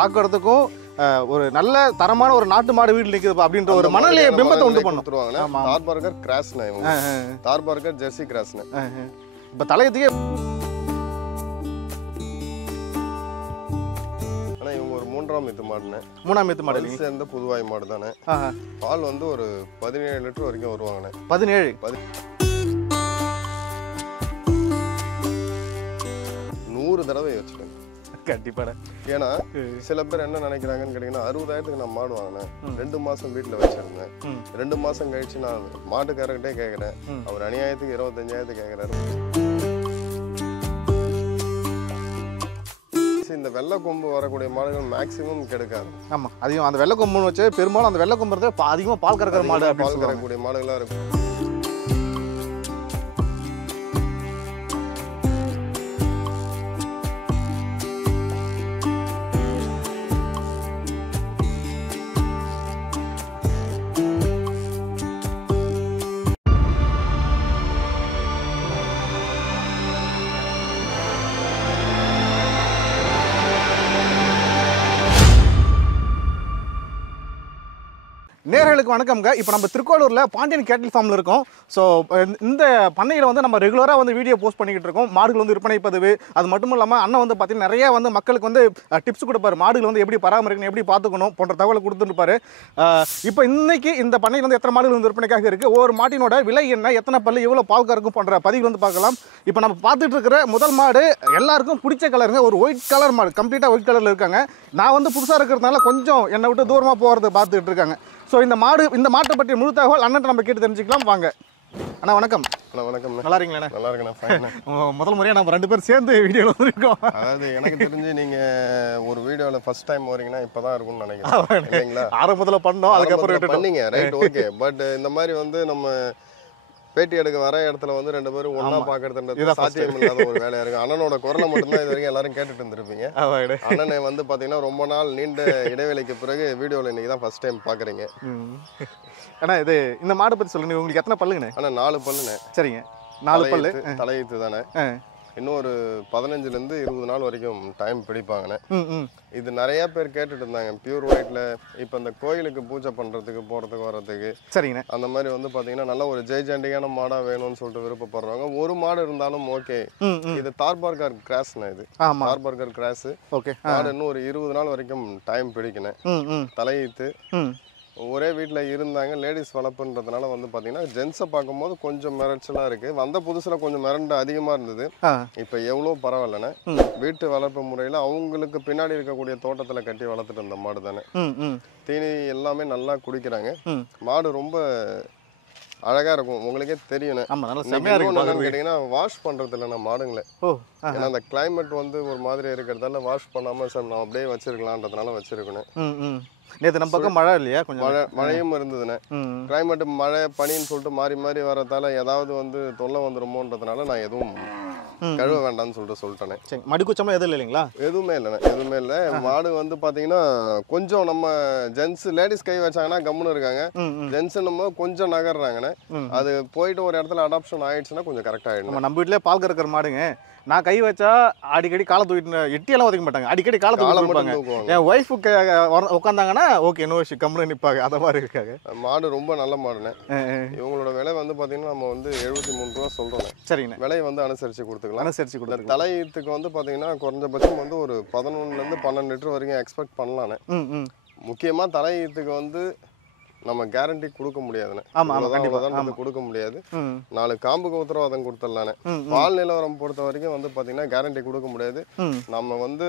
பார்க்கறதுக்கும் ஒரு நல்ல தரமான ஒரு நாட்டு மாடு வீடு நிக்குது அப்படின்ற ஒரு மனநிலை பிம்பத்தை உண்டு பண்ணுவாங்க. தார்பார்கர் கிராஸ்னா இவங்க. தார்பார்கர் ஜெர்சி கிராஸ்னா. இப்ப தலையத்துக்கே ஆனா இவங்க ஒரு மூன்றாம் ஈத்து மாடுனே. மூணாம் ஈத்து மாடு சேர்ந்த புதுவாய் மாடு தானே. பால் வந்து ஒரு 17 லிட்டர் வரைக்கும் வருவாங்கண்ணே. 17 100 தடவை வச்சுட்டேன் கண்டிப்பா. ஏன்னா சில பேர் என்ன நினைக்கிறாங்கன்னு கேட்டீங்கன்னா 60,000க்கு நான் மாடு வாங்கினேன், 2 மாசம் வீட்டுல வச்சிருந்தேன், 2 மாசம் கழிச்சு நான் மாட்டுக்காரர்கிட்டே கேட்கிறேன், அவர் அநியாயத்துக்கு 25,000 கேட்கிறாரு. இந்த வெள்ளை கொம்பு வரக்கூடிய மாடுகள் மேக்சிமம் கெடுக்காது. ஆமா, அதிகம் அந்த வெள்ளை கொம்பு வச்சு பெரும்பாலும் அந்த வெள்ளை கொம்பு அதிகமா பால் கறக்கிற மாடு, பால் கறக்கக்கூடிய மாடுகளா இருக்கும். நேயர்களுக்கு வணக்கம்ங்க. இப்போ நம்ம திருக்கோளூரில் பாண்டியன் கேட்டில் ஃபார்மில் இருக்கோம். ஸோ இந்த பண்ணையில் வந்து நம்ம ரெகுலராக வந்து வீடியோ போஸ்ட் பண்ணிக்கிட்டு இருக்கோம். மாடுகள் வந்து விற்பனை பதிவு, அது மட்டும் இல்லாமல் அண்ணன் வந்து பார்த்தீங்கன்னா நிறையா வந்து மக்களுக்கு வந்து டிப்ஸ் கொடுப்பாரு. மாடுகள் வந்து எப்படி பராமரிக்கணும், எப்படி பார்த்துக்கணும் போன்ற தகவலை கொடுத்துருப்பாரு. இப்போ இன்னைக்கு இந்த பண்ணையில் வந்து எத்தனை மாடுகள் வந்து விற்பனைக்காக இருக்குது, ஒவ்வொரு மாட்டினோட விலை என்ன, எத்தனை பல்லு, எவ்வளோ பால் கறக்கும் போன்ற பதிவு வந்து பார்க்கலாம். இப்போ நம்ம பார்த்துட்டு இருக்கிற முதல் மாடு எல்லாருக்கும் பிடிச்ச கலருங்க, ஒரு ஒயிட் கலர் மாடு, கம்ப்ளீட்டாக ஒயிட் கலரில் இருக்காங்க. நான் வந்து புதுசாக இருக்கிறதுனால கொஞ்சம் என்னை விட்டு தூரமாக போகிறத பார்த்துட்டு இருக்காங்க. ஸோ இந்த மாட்டை பற்றி முழு தகவல் அண்ணன் நம்ம கேட்டு தெரிஞ்சுக்கலாம் வாங்க. அண்ணா வணக்கம். வணக்கம். நல்லா இருக்கீங்களா? நல்லா இருக்கேன். முதல் முறையாக நம்ம 2 பேரும் சேர்ந்து வீடியோவில் வந்துருக்கோம். அதாவது எனக்கு தெரிஞ்சு நீங்க ஒரு வீடியோவில் ஃபர்ஸ்ட் டைம் வரீங்கன்னா இப்பதான் இருக்கும்னு நினைக்கிறேன் இல்லைங்களா? ஆரம்பத்தில் பண்ணோம், அதுக்கப்புறம் பண்ணீங்க, ரைட், ஓகே. பட் இந்த மாதிரி வந்து நம்ம பேட்டி எடுக்க வர இடத்துல வந்து 2 பேரும் ஒன்னா பாக்குறது சாத்தியம் இல்லாத ஒரு வேலையா இருக்கு. அண்ணனோட குரலை மட்டும்தான் இது வரைக்கும் எல்லாரும் கேட்டுட்டு இருந்திருப்பீங்க. அண்ணனை வந்து பாத்தீங்கன்னா ரொம்ப நாள் நீண்ட இடைவெளிக்கு பிறகு வீடியோல இன்னைக்கு தான் ஃபர்ஸ்ட் டைம் பாக்குறீங்க. ஆனா இது இந்த மாடு பத்தி சொல்லுங்க, உங்களுக்கு எத்தனை பல்லுங்கண்ணே? ஆனா 4 பல்லுண்ணே. சரிங்க, 4 பல்லு. தலையீத்து தானே. இன்னும் ஒரு 15ல இருந்து 20 நாள் வரைக்கும் டைம் பிடிப்பாங்கண்ணே. இது நிறைய பேர் கேட்டுட்டு இருந்தாங்க பியூர் ஒயிட்ல. இப்ப இந்த கோயிலுக்கு பூஜை பண்றதுக்கு போறதுக்கு வர்றதுக்கு சரிங்க அந்த மாதிரி வந்து பாத்தீங்கன்னா நல்ல ஒரு ஜெய்ஜாண்டியான மாடா வேணும்னு சொல்லிட்டு விருப்பப்படுறவங்க ஒரு மாடு இருந்தாலும் ஓகே. இது தார்பார்கர் கிராஸ்னா, இது தார்பார்கர் கிராஸ். ஓகே, மாடு இன்னும் ஒரு 20 நாள் வரைக்கும் டைம் பிடிக்கணும். தலையீத்து ஒரே வீட்டில் இருந்தாங்க. லேடிஸ் வளர்ப்புன்றதுனால வந்து பார்த்தீங்கன்னா ஜென்ஸை பார்க்கும்போது கொஞ்சம் மிரட்சலாக இருக்குது. வந்த புதுசில் கொஞ்சம் மிரண்டு அதிகமாக இருந்தது. இப்போ எவ்வளோ பரவாயில்லண்ணே. வீட்டு வளர்ப்பு முறையில் அவங்களுக்கு பின்னாடி இருக்கக்கூடிய தோட்டத்தில் கட்டி வளர்த்துட்டு இருந்த மாடு தானே. தீனி எல்லாமே நல்லா குடிக்கிறாங்க. மாடு ரொம்ப அழகா இருக்கும், உங்களுக்கே தெரியும். கேட்டீங்கன்னா வாஷ் பண்றது இல்லைண்ணா மாடுங்களே. ஏன்னா அந்த கிளைமேட் வந்து ஒரு மாதிரி இருக்கிறதால வாஷ் பண்ணாம சார் நான் அப்படியே வச்சிருக்கலான்றதுனால வச்சிருக்கணும். நேற்று நம்ம பக்கம் மழை இல்லையா, கொஞ்சம் மழையும் இருந்ததுண்ணே. கிளைமேட் மழை பனின்னு சொல்லிட்டு மாறி மாறி வரதால ஏதாவது வந்து தொல்லை வந்துருமோன்றதுனால நான் எதுவும் கழுவ வேண்டாம்னு சொல்லிட்டேன். மடிக்குச்சமா எதுவும் இல்லைங்களா? எதுவுமே இல்லைண்ணே, எதுவுமே இல்லை. மாடு வந்து பாத்தீங்கன்னா கொஞ்சம் நம்ம ஜென்ஸ் லேடிஸ் கை வச்சாங்கன்னா கம்முன்னு இருக்காங்க. ஜென்ஸ் நம்ம கொஞ்சம் நகர்றாங்கண்ணே. அது போயிட்டு ஒரு இடத்துல அடாப்ஷன் ஆயிடுச்சுன்னா கொஞ்சம் கரெக்ட் ஆயிடும். நம்ம வீட்டிலே பால் கறக்கிற மாடுங்க. நான் கை வச்சா அடிக்கடி காலை தூக்கிட்டு எட்டியெல்லாம் உதைக்க மாட்டாங்க, அடிக்கடி காலை தூக்கிட்டு. என் ஒய்ஃபுக்கு உட்காந்தாங்கன்னா ஓகே நோ இஷ்யூ, கம்முன்னு நிற்பாங்க. அதை மாதிரி இருக்காங்க. மாடு ரொம்ப நல்ல மாடுண்ணே. இவங்களோட விலை வந்து பாத்தீங்கன்னா நம்ம வந்து 73 ரூபா சொல்றோம். சரிங்க, விலையை வந்து அனுசரிச்சு கொடுத்துக்கலாம். அனுசரிச்சு கொடுத்துக்கலாம். தலையீத்துக்கு வந்து பாத்தீங்கன்னா குறைஞ்சபட்சம் வந்து ஒரு 11ல இருந்து 12 லிட்டர் வரைக்கும் எக்ஸ்பெக்ட் பண்ணலானே. முக்கியமா தலையீத்துக்கு வந்து நம்ம கேரண்டி கொடுக்க முடியாதுண்ணே. கொடுக்க முடியாது. 4 காம்புக்கு உத்தரவாதம் கொடுத்துடலானே. பால் நிலவரம் பொறுத்த வரைக்கும் வந்து பாத்தீங்கன்னா கேரண்டி கொடுக்க முடியாது. நம்ம வந்து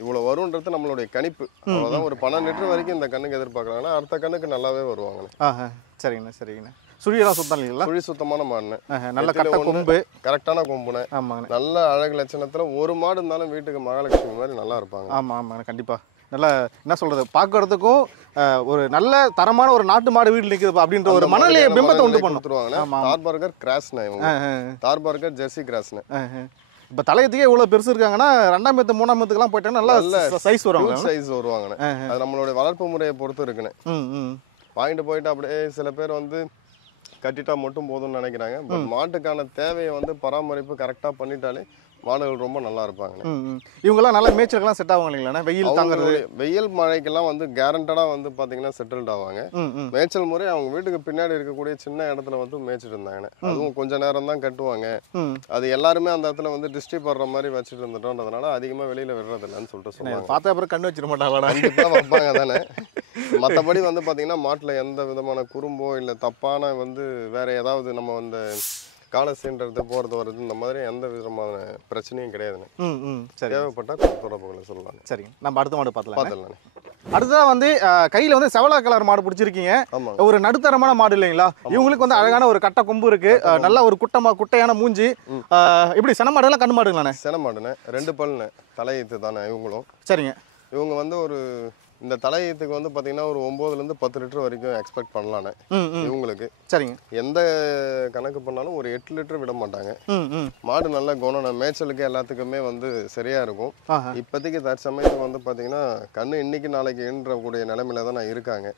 இவ்வளவு வரும்ன்றது நம்மளுடைய கணிப்பு. அவ்வளவுதான். ஒரு 12 லிட்டர் வரைக்கும் இந்த கண்ணுக்கு எதிர்பார்க்கறாங்கன்னா அடுத்த கண்ணுக்கு நல்லாவே வருவாங்க. சரிங்கண்ணா, சரிங்கண்ணா. சுழியெல்லாம் சுத்தம் இல்லைங்களா? சுழி சுத்தமான மாடுண்ணே. நல்ல கட்ட கொம்பு, கரெக்டான கொம்புண்ணே. நல்ல அழகு லட்சணத்துல ஒரு மாடு இருந்தாலும் வீட்டுக்கு மகாலட்சுமி மாதிரி நல்லா இருப்பாங்க. ஆமா ஆமா, கண்டிப்பா. நல்லா என்ன சொல்றது, பார்க்கறதுக்கும் ஒரு நல்ல தரமான ஒரு நாட்டு மாடு வீடு நிக்குது அப்படின்ற ஒரு மனநிலை பிம்பத்தை உண்டு பண்ணுவாங்க. தார்பார்கர் கிராஸ்னா இவங்க. தார்பார்கர் ஜெர்சி கிராஸ்னா. இப்ப தலையத்துக்கே இவ்வளவு பெருசு இருக்காங்கன்னா 2ஆம் ஈத்து 3ஆம் ஈத்துக்குலாம் போயிட்டாங்கன்னா நல்லா சைஸ் வருவாங்க. சைஸ் வருவாங்கண்ணே. அது நம்மளுடைய வளர்ப்பு முறையை பொறுத்து இருக்குண்ணே. வாங்கிட்டு போயிட்டு அப்படியே சில பேர் வந்து கட்டிட்டா மட்டும் போதும்னு நினைக்கிறாங்க. பட் மாட்டுக்கான தேவையை வந்து பராமரிப்பு கரெக்டாக பண்ணிட்டாலே மாடுகள் ரொம்ப நல்லா இருப்பாங்க. இவங்கெல்லாம் நல்லா மேய்ச்சலுக்கெல்லாம் செட் ஆகும் இல்லைங்களா? வெயில் தாங்குறது, வெயில் மழைக்கெல்லாம் வந்து கேரண்டடாக வந்து பார்த்தீங்கன்னா செட்டில்ட் ஆவாங்க. மேய்ச்சல் முறை அவங்க வீட்டுக்கு பின்னாடி இருக்கக்கூடிய சின்ன இடத்துல வந்து மேய்ச்சிட்டு இருந்தாங்க. அதுவும் கொஞ்ச நேரம் தான் கட்டுவாங்க. அது எல்லாருமே அந்த இடத்துல வந்து டிஸ்ட்ரிப் பண்ற மாதிரி வச்சுட்டு இருந்துட்டோன்றதுனால அதிகமாக வெளியில விடுறதில்லன்னு சொல்லிட்டு சொல்லுவாங்க. பார்த்தா அப்புறம் கண்ணு வச்சிட மாட்டாங்களா? கண்டிப்பாக வைப்பாங்க தானே. மற்றபடி வந்து பார்த்தீங்கன்னா மாட்டில் எந்த விதமான குறும்போ இல்லை தப்பான வந்து வேற ஏதாவது நம்ம வந்து காலை சீன்றது போகிறது வருது இந்த மாதிரி எந்த விதமான பிரச்சனையும் கிடையாதுண்ணே. தேவைப்பட்டால் தொடர்புகளை சொல்லலாம். சரிங்க, நம்ம அடுத்த மாடு பார்த்துடலாண்ணே. அடுத்ததான் வந்து கையில் வந்து செவலா கலர் மாடு பிடிச்சிருக்கீங்க. ஒரு நடுத்தரமான மாடு இல்லைங்களா? இவங்களுக்கு வந்து அழகான ஒரு கட்டை கொம்பு இருக்கு, நல்ல ஒரு குட்டையான மூஞ்சி. இப்படி சென மாடுலாம் கண்ணு மாடுங்களாண்ணே? சென மாடுண்ணே, 2 பல்லுண்ணே, தலையீத்து தானே இவங்களும். சரிங்க. இவங்க வந்து ஒரு இந்த தலையீத்துக்கு வந்து பார்த்தீங்கன்னா ஒரு 9லேருந்து 10 லிட்டர் வரைக்கும் எக்ஸ்பெக்ட் பண்ணலான்னு இவங்களுக்கு. சரிங்க. எந்த கணக்கு பண்ணாலும் ஒரு 8 லிட்டர் விட மாட்டாங்க. மாடு நல்ல குணம், மேய்ச்சலுக்கு எல்லாத்துக்குமே வந்து சரியா இருக்கும். இப்போதைக்கு தற்சமயத்துக்கு வந்து பார்த்தீங்கன்னா கண்ணு இன்னைக்கு நாளைக்கு ஈன்றக்கூடிய நிலைமையில தான் நான் இருக்காங்க.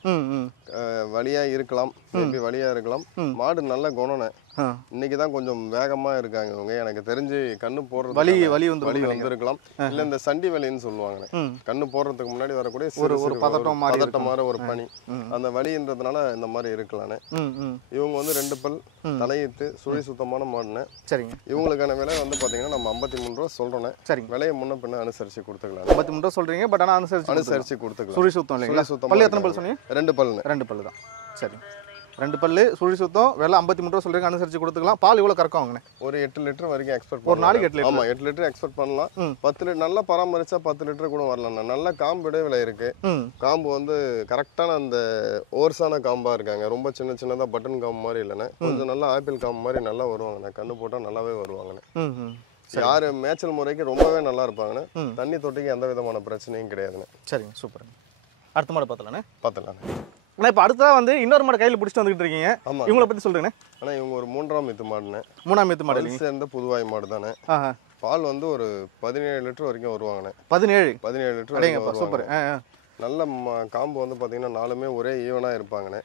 வழியா இருக்கலாம், மேபி வழியா இருக்கலாம். மாடு நல்ல குணம்னே. இன்னைக்கு தான் கொஞ்சம் வேகமா இருக்காங்க இவங்க. எனக்கு தெரிஞ்சு கண்ணு போடுறது வலி வந்திருக்கலாம், இல்ல இந்த சண்டி வலின்னு சொல்லுவாங்க. கண்ணு போடுறதுக்கு முன்னாடி வரக்கூடிய ஒரு பதட்டமான ஒரு பனி, அந்த வலின்றதுனால இந்த மாதிரி இருக்கலானே. இவங்க வந்து 2 பல், தலையீத்து, சுழி சுத்தமான மாடுனே. சரிங்க. இவங்களுக்கான விலை வந்து பாத்தீங்கன்னா நம்ம 53 ரூபா சொல்றோம். சரிங்க. விலையை முன்ன பின்ன அனுசரிச்சு கொடுத்துக்கலாம். 53 ரூபா சொல்றீங்க, பட் ஆனா அனுசரிச்சு கொடுத்துக்கலாம். சுழி சுத்தம் இல்லைங்களா? பல்லு எத்தனை பல் சொன்னீங்க? 2 பல்லுங்க. 2 பல்லு தான். சரி, 2 பல்லு, சுழி சுத்தம், விலை 53 ரூபா சொல்றீங்க, அனுசரிச்சு கொடுத்துக்கலாம். பால் எவ்வளவு கறக்கும் வாங்கண்ணே? ஒரு 8 லிட்டர் வரைக்கும் எக்ஸ்பெக்ட் ஒரு நாளைக்கு 8 லிட்டர். ஆமா, 8 லிட்டர் எக்ஸ்பெக்ட் பண்ணலாம். 10 லிட்டர் நல்லா பராமரிச்சா 10 லிட்டர் கூட வரலாம். நல்ல காம்பு இடைவேளை இருக்கு. காம்பு வந்து கரெக்டான அந்த ஓர்ஸான காம்பா இருக்காங்க. ரொம்ப சின்னதா பட்டன் காம்பு மாதிரி இல்லைண்ணே, கொஞ்சம் நல்லா ஆப்பிள் காம்பு மாதிரி நல்லா வருவாங்கண்ணே. கண்ணு போட்டா நல்லாவே வருவாங்கண்ணே. யாரு மேய்ச்சல் முறைக்கு ரொம்பவே நல்லா இருப்பாங்கண்ணே. தண்ணி தொட்டிக்கு எந்த விதமான பிரச்சனையும் கிடையாதுண்ணே. சரிங்க, சூப்பர். அடுத்த மாடு பார்த்தலாண்ணே? பார்த்துலாண்ணே. ஆனால் இப்போ அடுத்ததான் வந்து இன்னொரு மாடு கையில் பிடிச்சிட்டு வந்துட்டு இருக்கீங்க. இவங்களை பற்றி சொல்றீங்கண்ணே. ஆனால் இவங்க ஒரு 3ஆம் ஈத்து மாடுண்ணே. 3ஆம் ஈத்து மாடு சேர்ந்த புதுவாய் மாடு தானே. பால் வந்து ஒரு 17 லிட்டர் வரைக்கும் வருவாங்கண்ணே. 17 லிட்டர். சூப்பர். நல்ல காம்பு வந்து பார்த்தீங்கன்னா 4மே ஒரே ஈவனாக இருப்பாங்கண்ணே.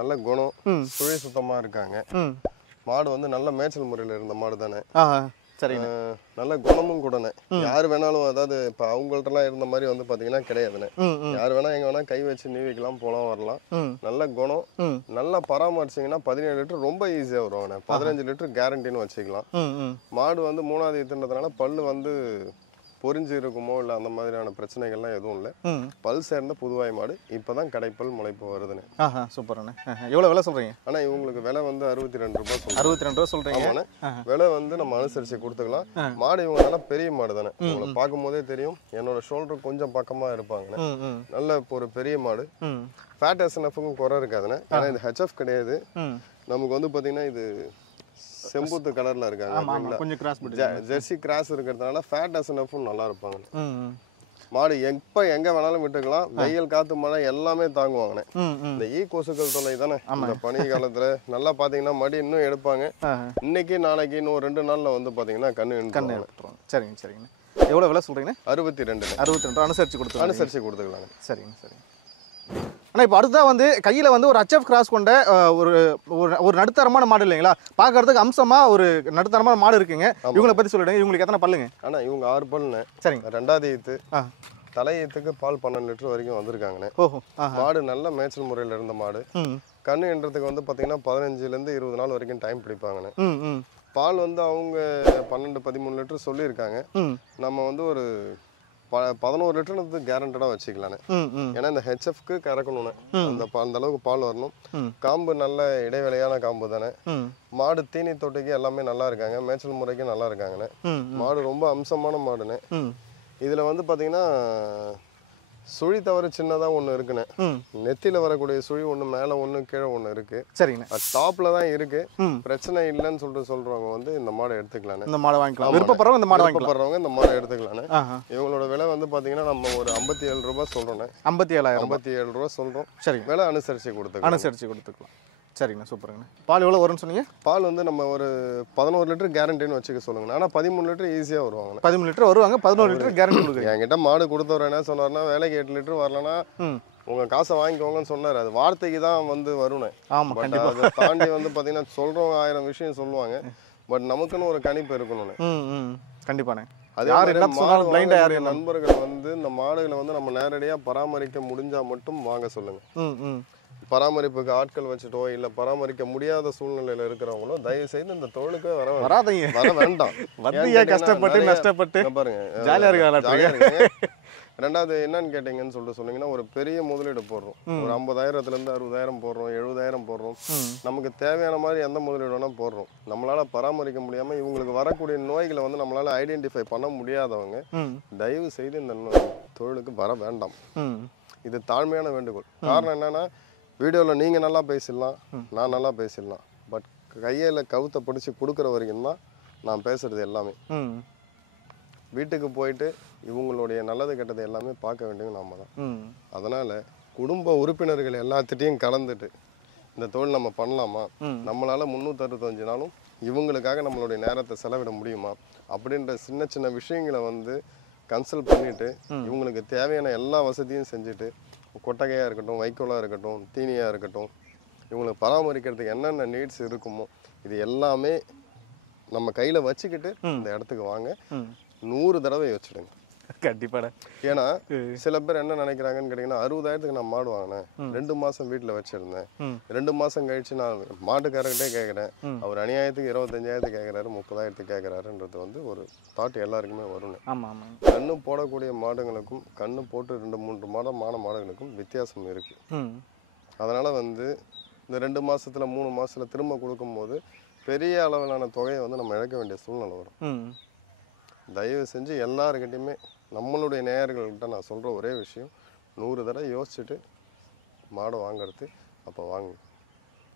நல்ல குணம், சுழி சுத்தமாக இருக்காங்க. மாடு வந்து நல்ல மேய்ச்சல் முறையில் இருந்த மாடு தானே. நல்ல குணமும் கூடனே. யாரு வேணாலும், அதாவது இப்ப அவங்கள்ட்டலாம் இருந்த மாதிரி வந்து பாத்தீங்கன்னா கிடையாதுண்ணே. யாரு வேணா எங்க வேணா கை வச்சு நீவிக்கலாம், போலாம் வரலாம். நல்ல குணம், நல்லா பராமரிச்சிங்கன்னா 17 லிட்டர் ரொம்ப ஈஸியா வருவாங்கண்ணே. 15 லிட்டர் கேரண்டின்னு வச்சுக்கலாம். மாடு வந்து 3ஆவது ஈத்துன்றதுனால பல்லு வந்து பொறிஞ்சு இருக்குமோ இல்லை அந்த மாதிரியான பிரச்சனைகள்லாம் எதுவும் இல்லை. பல் சேர்ந்த புதுவாய் மாடு. இப்போதான் கடைப்பல் முளைப்பு வருதுண்ணே. சூப்பர்ண்ணே. எவ்வளோ விலை சொல்றீங்க? ஆனால் இவங்களுக்கு விலை வந்து 62 ரூபாய் சொல்றேன். 62 ரூபா சொல்றீங்க. விலை வந்து நம்ம அனுசரிச்சு கொடுத்துக்கலாம். மாடு இவங்க நல்லா பெரிய மாடு தானே. உங்களை பார்க்கும் போதே தெரியும், என்னோட ஷோல்டர் கொஞ்சம் பக்கமா இருப்பாங்கண்ணே. நல்ல ஒரு பெரிய மாடு. ஃபேட் எஸ்என்எஃப்க்கும் குறை இருக்காதுண்ணே. ஏன்னா இது ஹெச்எஃப் கிடையாது. நமக்கு வந்து பார்த்தீங்கன்னா இது செம்பூத்து கலர்ல இருக்காங்க. கொஞ்சம் கிராஸ் ஜெர்சி கிராஸ் இருக்கிறதுனால ஃபேட் எஸ்என்எஃப்பும் நல்லா இருப்பாங்க. மாடு எப்ப எங்க வேணாலும் விட்டுக்கலாம். வெயில் காத்து மழை எல்லாமே தாங்குவாங்கண்ணே. இந்த கொசுக்கள் தொல்லை தானே இந்த பனி காலத்துல. நல்லா பாத்தீங்கன்னா மடி இன்னும் எடுப்பாங்க. இன்னைக்கு நாளைக்கு இன்னும் 2 நாள்ல வந்து பாத்தீங்கன்னா கண்ணு எடுத்துருவாங்க. சரிங்க சரிங்க. எவ்வளவு விலை சொல்றீங்க? 62. 62 அனுசரிச்சு கொடுத்துக்கலாங்க. சரிங்க சரிங்க. ஆனால் இப்போ அடுத்தா வந்து கையில் வந்து ஒரு HF கிராஸ் கொண்ட ஒரு நடுத்தரமான மாடு இல்லைங்களா? பார்க்கறதுக்கு அம்சமாக ஒரு நடுத்தரமான மாடு இருக்குங்க. இவங்களை பற்றி சொல்லிடுங்க. இவங்களுக்கு எத்தனை பல்லுங்க? ஆனால் இவங்க 6 பல்லுண்ணே. சரிங்க. 2ஆவது ஈத்து. தலையீத்துக்கு பால் 12 லிட்டர் வரைக்கும் வந்திருக்காங்கண்ணே. மாடு நல்ல மேய்ச்சல் முறையில் இருந்த மாடு. கண்ணுன்றதுக்கு வந்து பார்த்தீங்கன்னா 15லேருந்து 20 நாள் வரைக்கும் டைம் பிடிப்பாங்கண்ணே. பால் வந்து அவங்க 12-13 லிட்டர் சொல்லியிருக்காங்க. நம்ம வந்து ஒரு 11 லிட்டர் கேரண்டடா வச்சுக்கலானே. ஏன்னா இந்த ஹெச்எஃப்க்கு கறக்கணும்னு அந்த அளவுக்கு பால் வரணும். காம்பு நல்ல இடைவெளியான காம்பு தானே. மாடு தீனி தொட்டிக்கு எல்லாமே நல்லா இருக்காங்க. மேய்ச்சல் முறைக்கு நல்லா இருக்காங்கண்ணே. மாடு ரொம்ப அம்சமான மாடுண்ணே. இதுல வந்து பாத்தீங்கன்னா சுழி தவறு சின்னதா ஒண்ணு இருக்குண்ணே. நெத்தியில வரக்கூடிய சுழி ஒண்ணு மேல ஒண்ணு கீழே ஒண்ணு இருக்கு. சரிங்க. டாப்ல தான் இருக்கு. பிரச்சனை இல்லைன்னு சொல்றவங்க வந்து இந்த மாடை எடுத்துக்கலாம். இந்த மாடை வாங்கிக்கலாம். விருப்பப்படுறவங்க இந்த மாடை வாங்கிக்கலாம். இந்த மாடை எடுத்துக்கலாம். இவங்களோட விலை வந்து பாத்தீங்கன்னா நம்ம ஒரு 57 ரூபாய் சொல்றோம். 57 ரூபாய் சொல்றோம். சரி, விலை அனுசரிச்சு கொடுத்துக்கலாம். சரிங்கண்ணா, சூப்பருங்கண்ணா. பால் எவ்வளோ வரும்னு சொன்னீங்க? பால் வந்து நம்ம ஒரு 11 லிட்டர் கேரண்டின்னு வச்சுக்க சொல்லுங்கண்ணா. ஆனால் 13 லிட்டர் ஈஸியாக வருவாங்க. 13 லிட்டர் வருவாங்க. 11 லிட்டர் கேரண்டி கொடுக்குறீங்க. என்கிட்ட மாடு கொடுத்தவர் என்ன சொன்னார்னா, வேலைக்கு 8 லிட்டர் வரலன்னா உங்கள் காசை வாங்கிக்கோங்கன்னு சொன்னார். அது வார்த்தைக்கு தான் வந்து வரும்ண்ணே. ஆமாம், பட் அதை தாண்டி வந்து பார்த்தீங்கன்னா சொல்கிறவங்க 1000 விஷயம் சொல்லுவாங்க. பட் நமக்குன்னு ஒரு கணிப்பு இருக்கணும்னு. கண்டிப்பாண்ணே. அதே மாதிரி நண்பர்கள் வந்து இந்த மாடுகளை வந்து நம்ம நேரடியா பராமரிக்க முடிஞ்சா மட்டும் வாங்க சொல்லுங்க. பராமரிப்புக்கு ஆட்கள் வச்சுட்டோ இல்ல பராமரிக்க முடியாத சூழ்நிலையில இருக்கிறவங்களோ தயவு செய்து இந்த தொழிலுக்கு வர வேண்டாம். கஷ்டப்பட்டு நஷ்டப்பட்டு பாருங்க ஜாலியா இருக்காங்க. ரெண்டாவது என்னன்னு கேட்டீங்கன்னு சொல்லிட்டு சொன்னீங்கன்னா, ஒரு பெரிய முதலீடு போடுறோம். ஒரு 50,000 இருந்து 60,000 போடுறோம், 70,000 போடுறோம். நமக்கு தேவையான மாதிரி எந்த முதலீடு வேணா போடுறோம். நம்மளால பராமரிக்க முடியாம இவங்களுக்கு வரக்கூடிய நோய்களை வந்து நம்மளால ஐடென்டிஃபை பண்ண முடியாதவங்க தயவு செய்து இந்த தொழிலுக்கு வர வேண்டாம். இது தாழ்மையான வேண்டுகோள். காரணம் என்னன்னா, வீடியோவில் நீங்கள் நல்லா பேசிடலாம், நான் நல்லா பேசிடலாம். பட் கையில் கவுத்தை பிடிச்சி கொடுக்குற வரைக்கும் தான் நான் பேசுறது எல்லாமே. வீட்டுக்கு போயிட்டு இவங்களுடைய நல்லது கெட்டது எல்லாமே பார்க்க வேண்டியது நாம தான். அதனால் குடும்ப உறுப்பினர்கள் எல்லாத்திட்டையும் கலந்துட்டு இந்த தொழில் நம்ம பண்ணலாமா, நம்மளால் 365 நாளும் இவங்களுக்காக நம்மளுடைய நேரத்தை செலவிட முடியுமா அப்படின்ற சின்ன சின்ன விஷயங்களை வந்து கன்சல்ட் பண்ணிவிட்டு இவங்களுக்கு தேவையான எல்லா வசதியும் செஞ்சுட்டு, கொட்டகையாக இருக்கட்டும், வைக்கோலாக இருக்கட்டும், தீனியாக இருக்கட்டும், இவங்களுக்கு பராமரிக்கிறதுக்கு என்னென்ன நீட்ஸ் இருக்குமோ இது எல்லாமே நம்ம கையில் வச்சுக்கிட்டு இந்த இடத்துக்கு வாங்க. 100 தடவை யோசிச்சிடுங்க. கண்டிப்பாடா. ஏன்னா சில பேர் என்ன நினைக்கிறாங்கன்னு கேட்டீங்கன்னா, 60,000க்கு நான் மாடு வாங்கினேன், 2 மாசம் வீட்டுல வச்சிருந்தேன், 2 மாசம் கழிச்சு நான் மாட்டுக்காரர்கிட்டே கேட்கறேன், அவர் அநியாயத்துக்கு 25,000 கேட்கறாரு, 30,000 கேட்கறாருன்றது வந்து ஒரு தாட் எல்லாருக்குமே வரும். கண்ணு போடக்கூடிய மாடுகளுக்கும் கண்ணு போட்டு 2-3 மாதமான மாடுகளுக்கும் வித்தியாசம் இருக்கு. அதனால வந்து இந்த 2 மாசத்துல 3 மாசத்துல திரும்ப கொடுக்கும்போது பெரிய அளவிலான தொகையை வந்து நம்ம இழக்க வேண்டிய சூழ்நிலை வரும். தயவு செஞ்சு எல்லாருக்கிட்டையுமே நம்மளுடைய நேயர்கள்கிட்ட நான் சொல்கிற ஒரே விஷயம், 100 தடவை யோசிச்சுட்டு மாடை வாங்கிறது அப்போ வாங்க.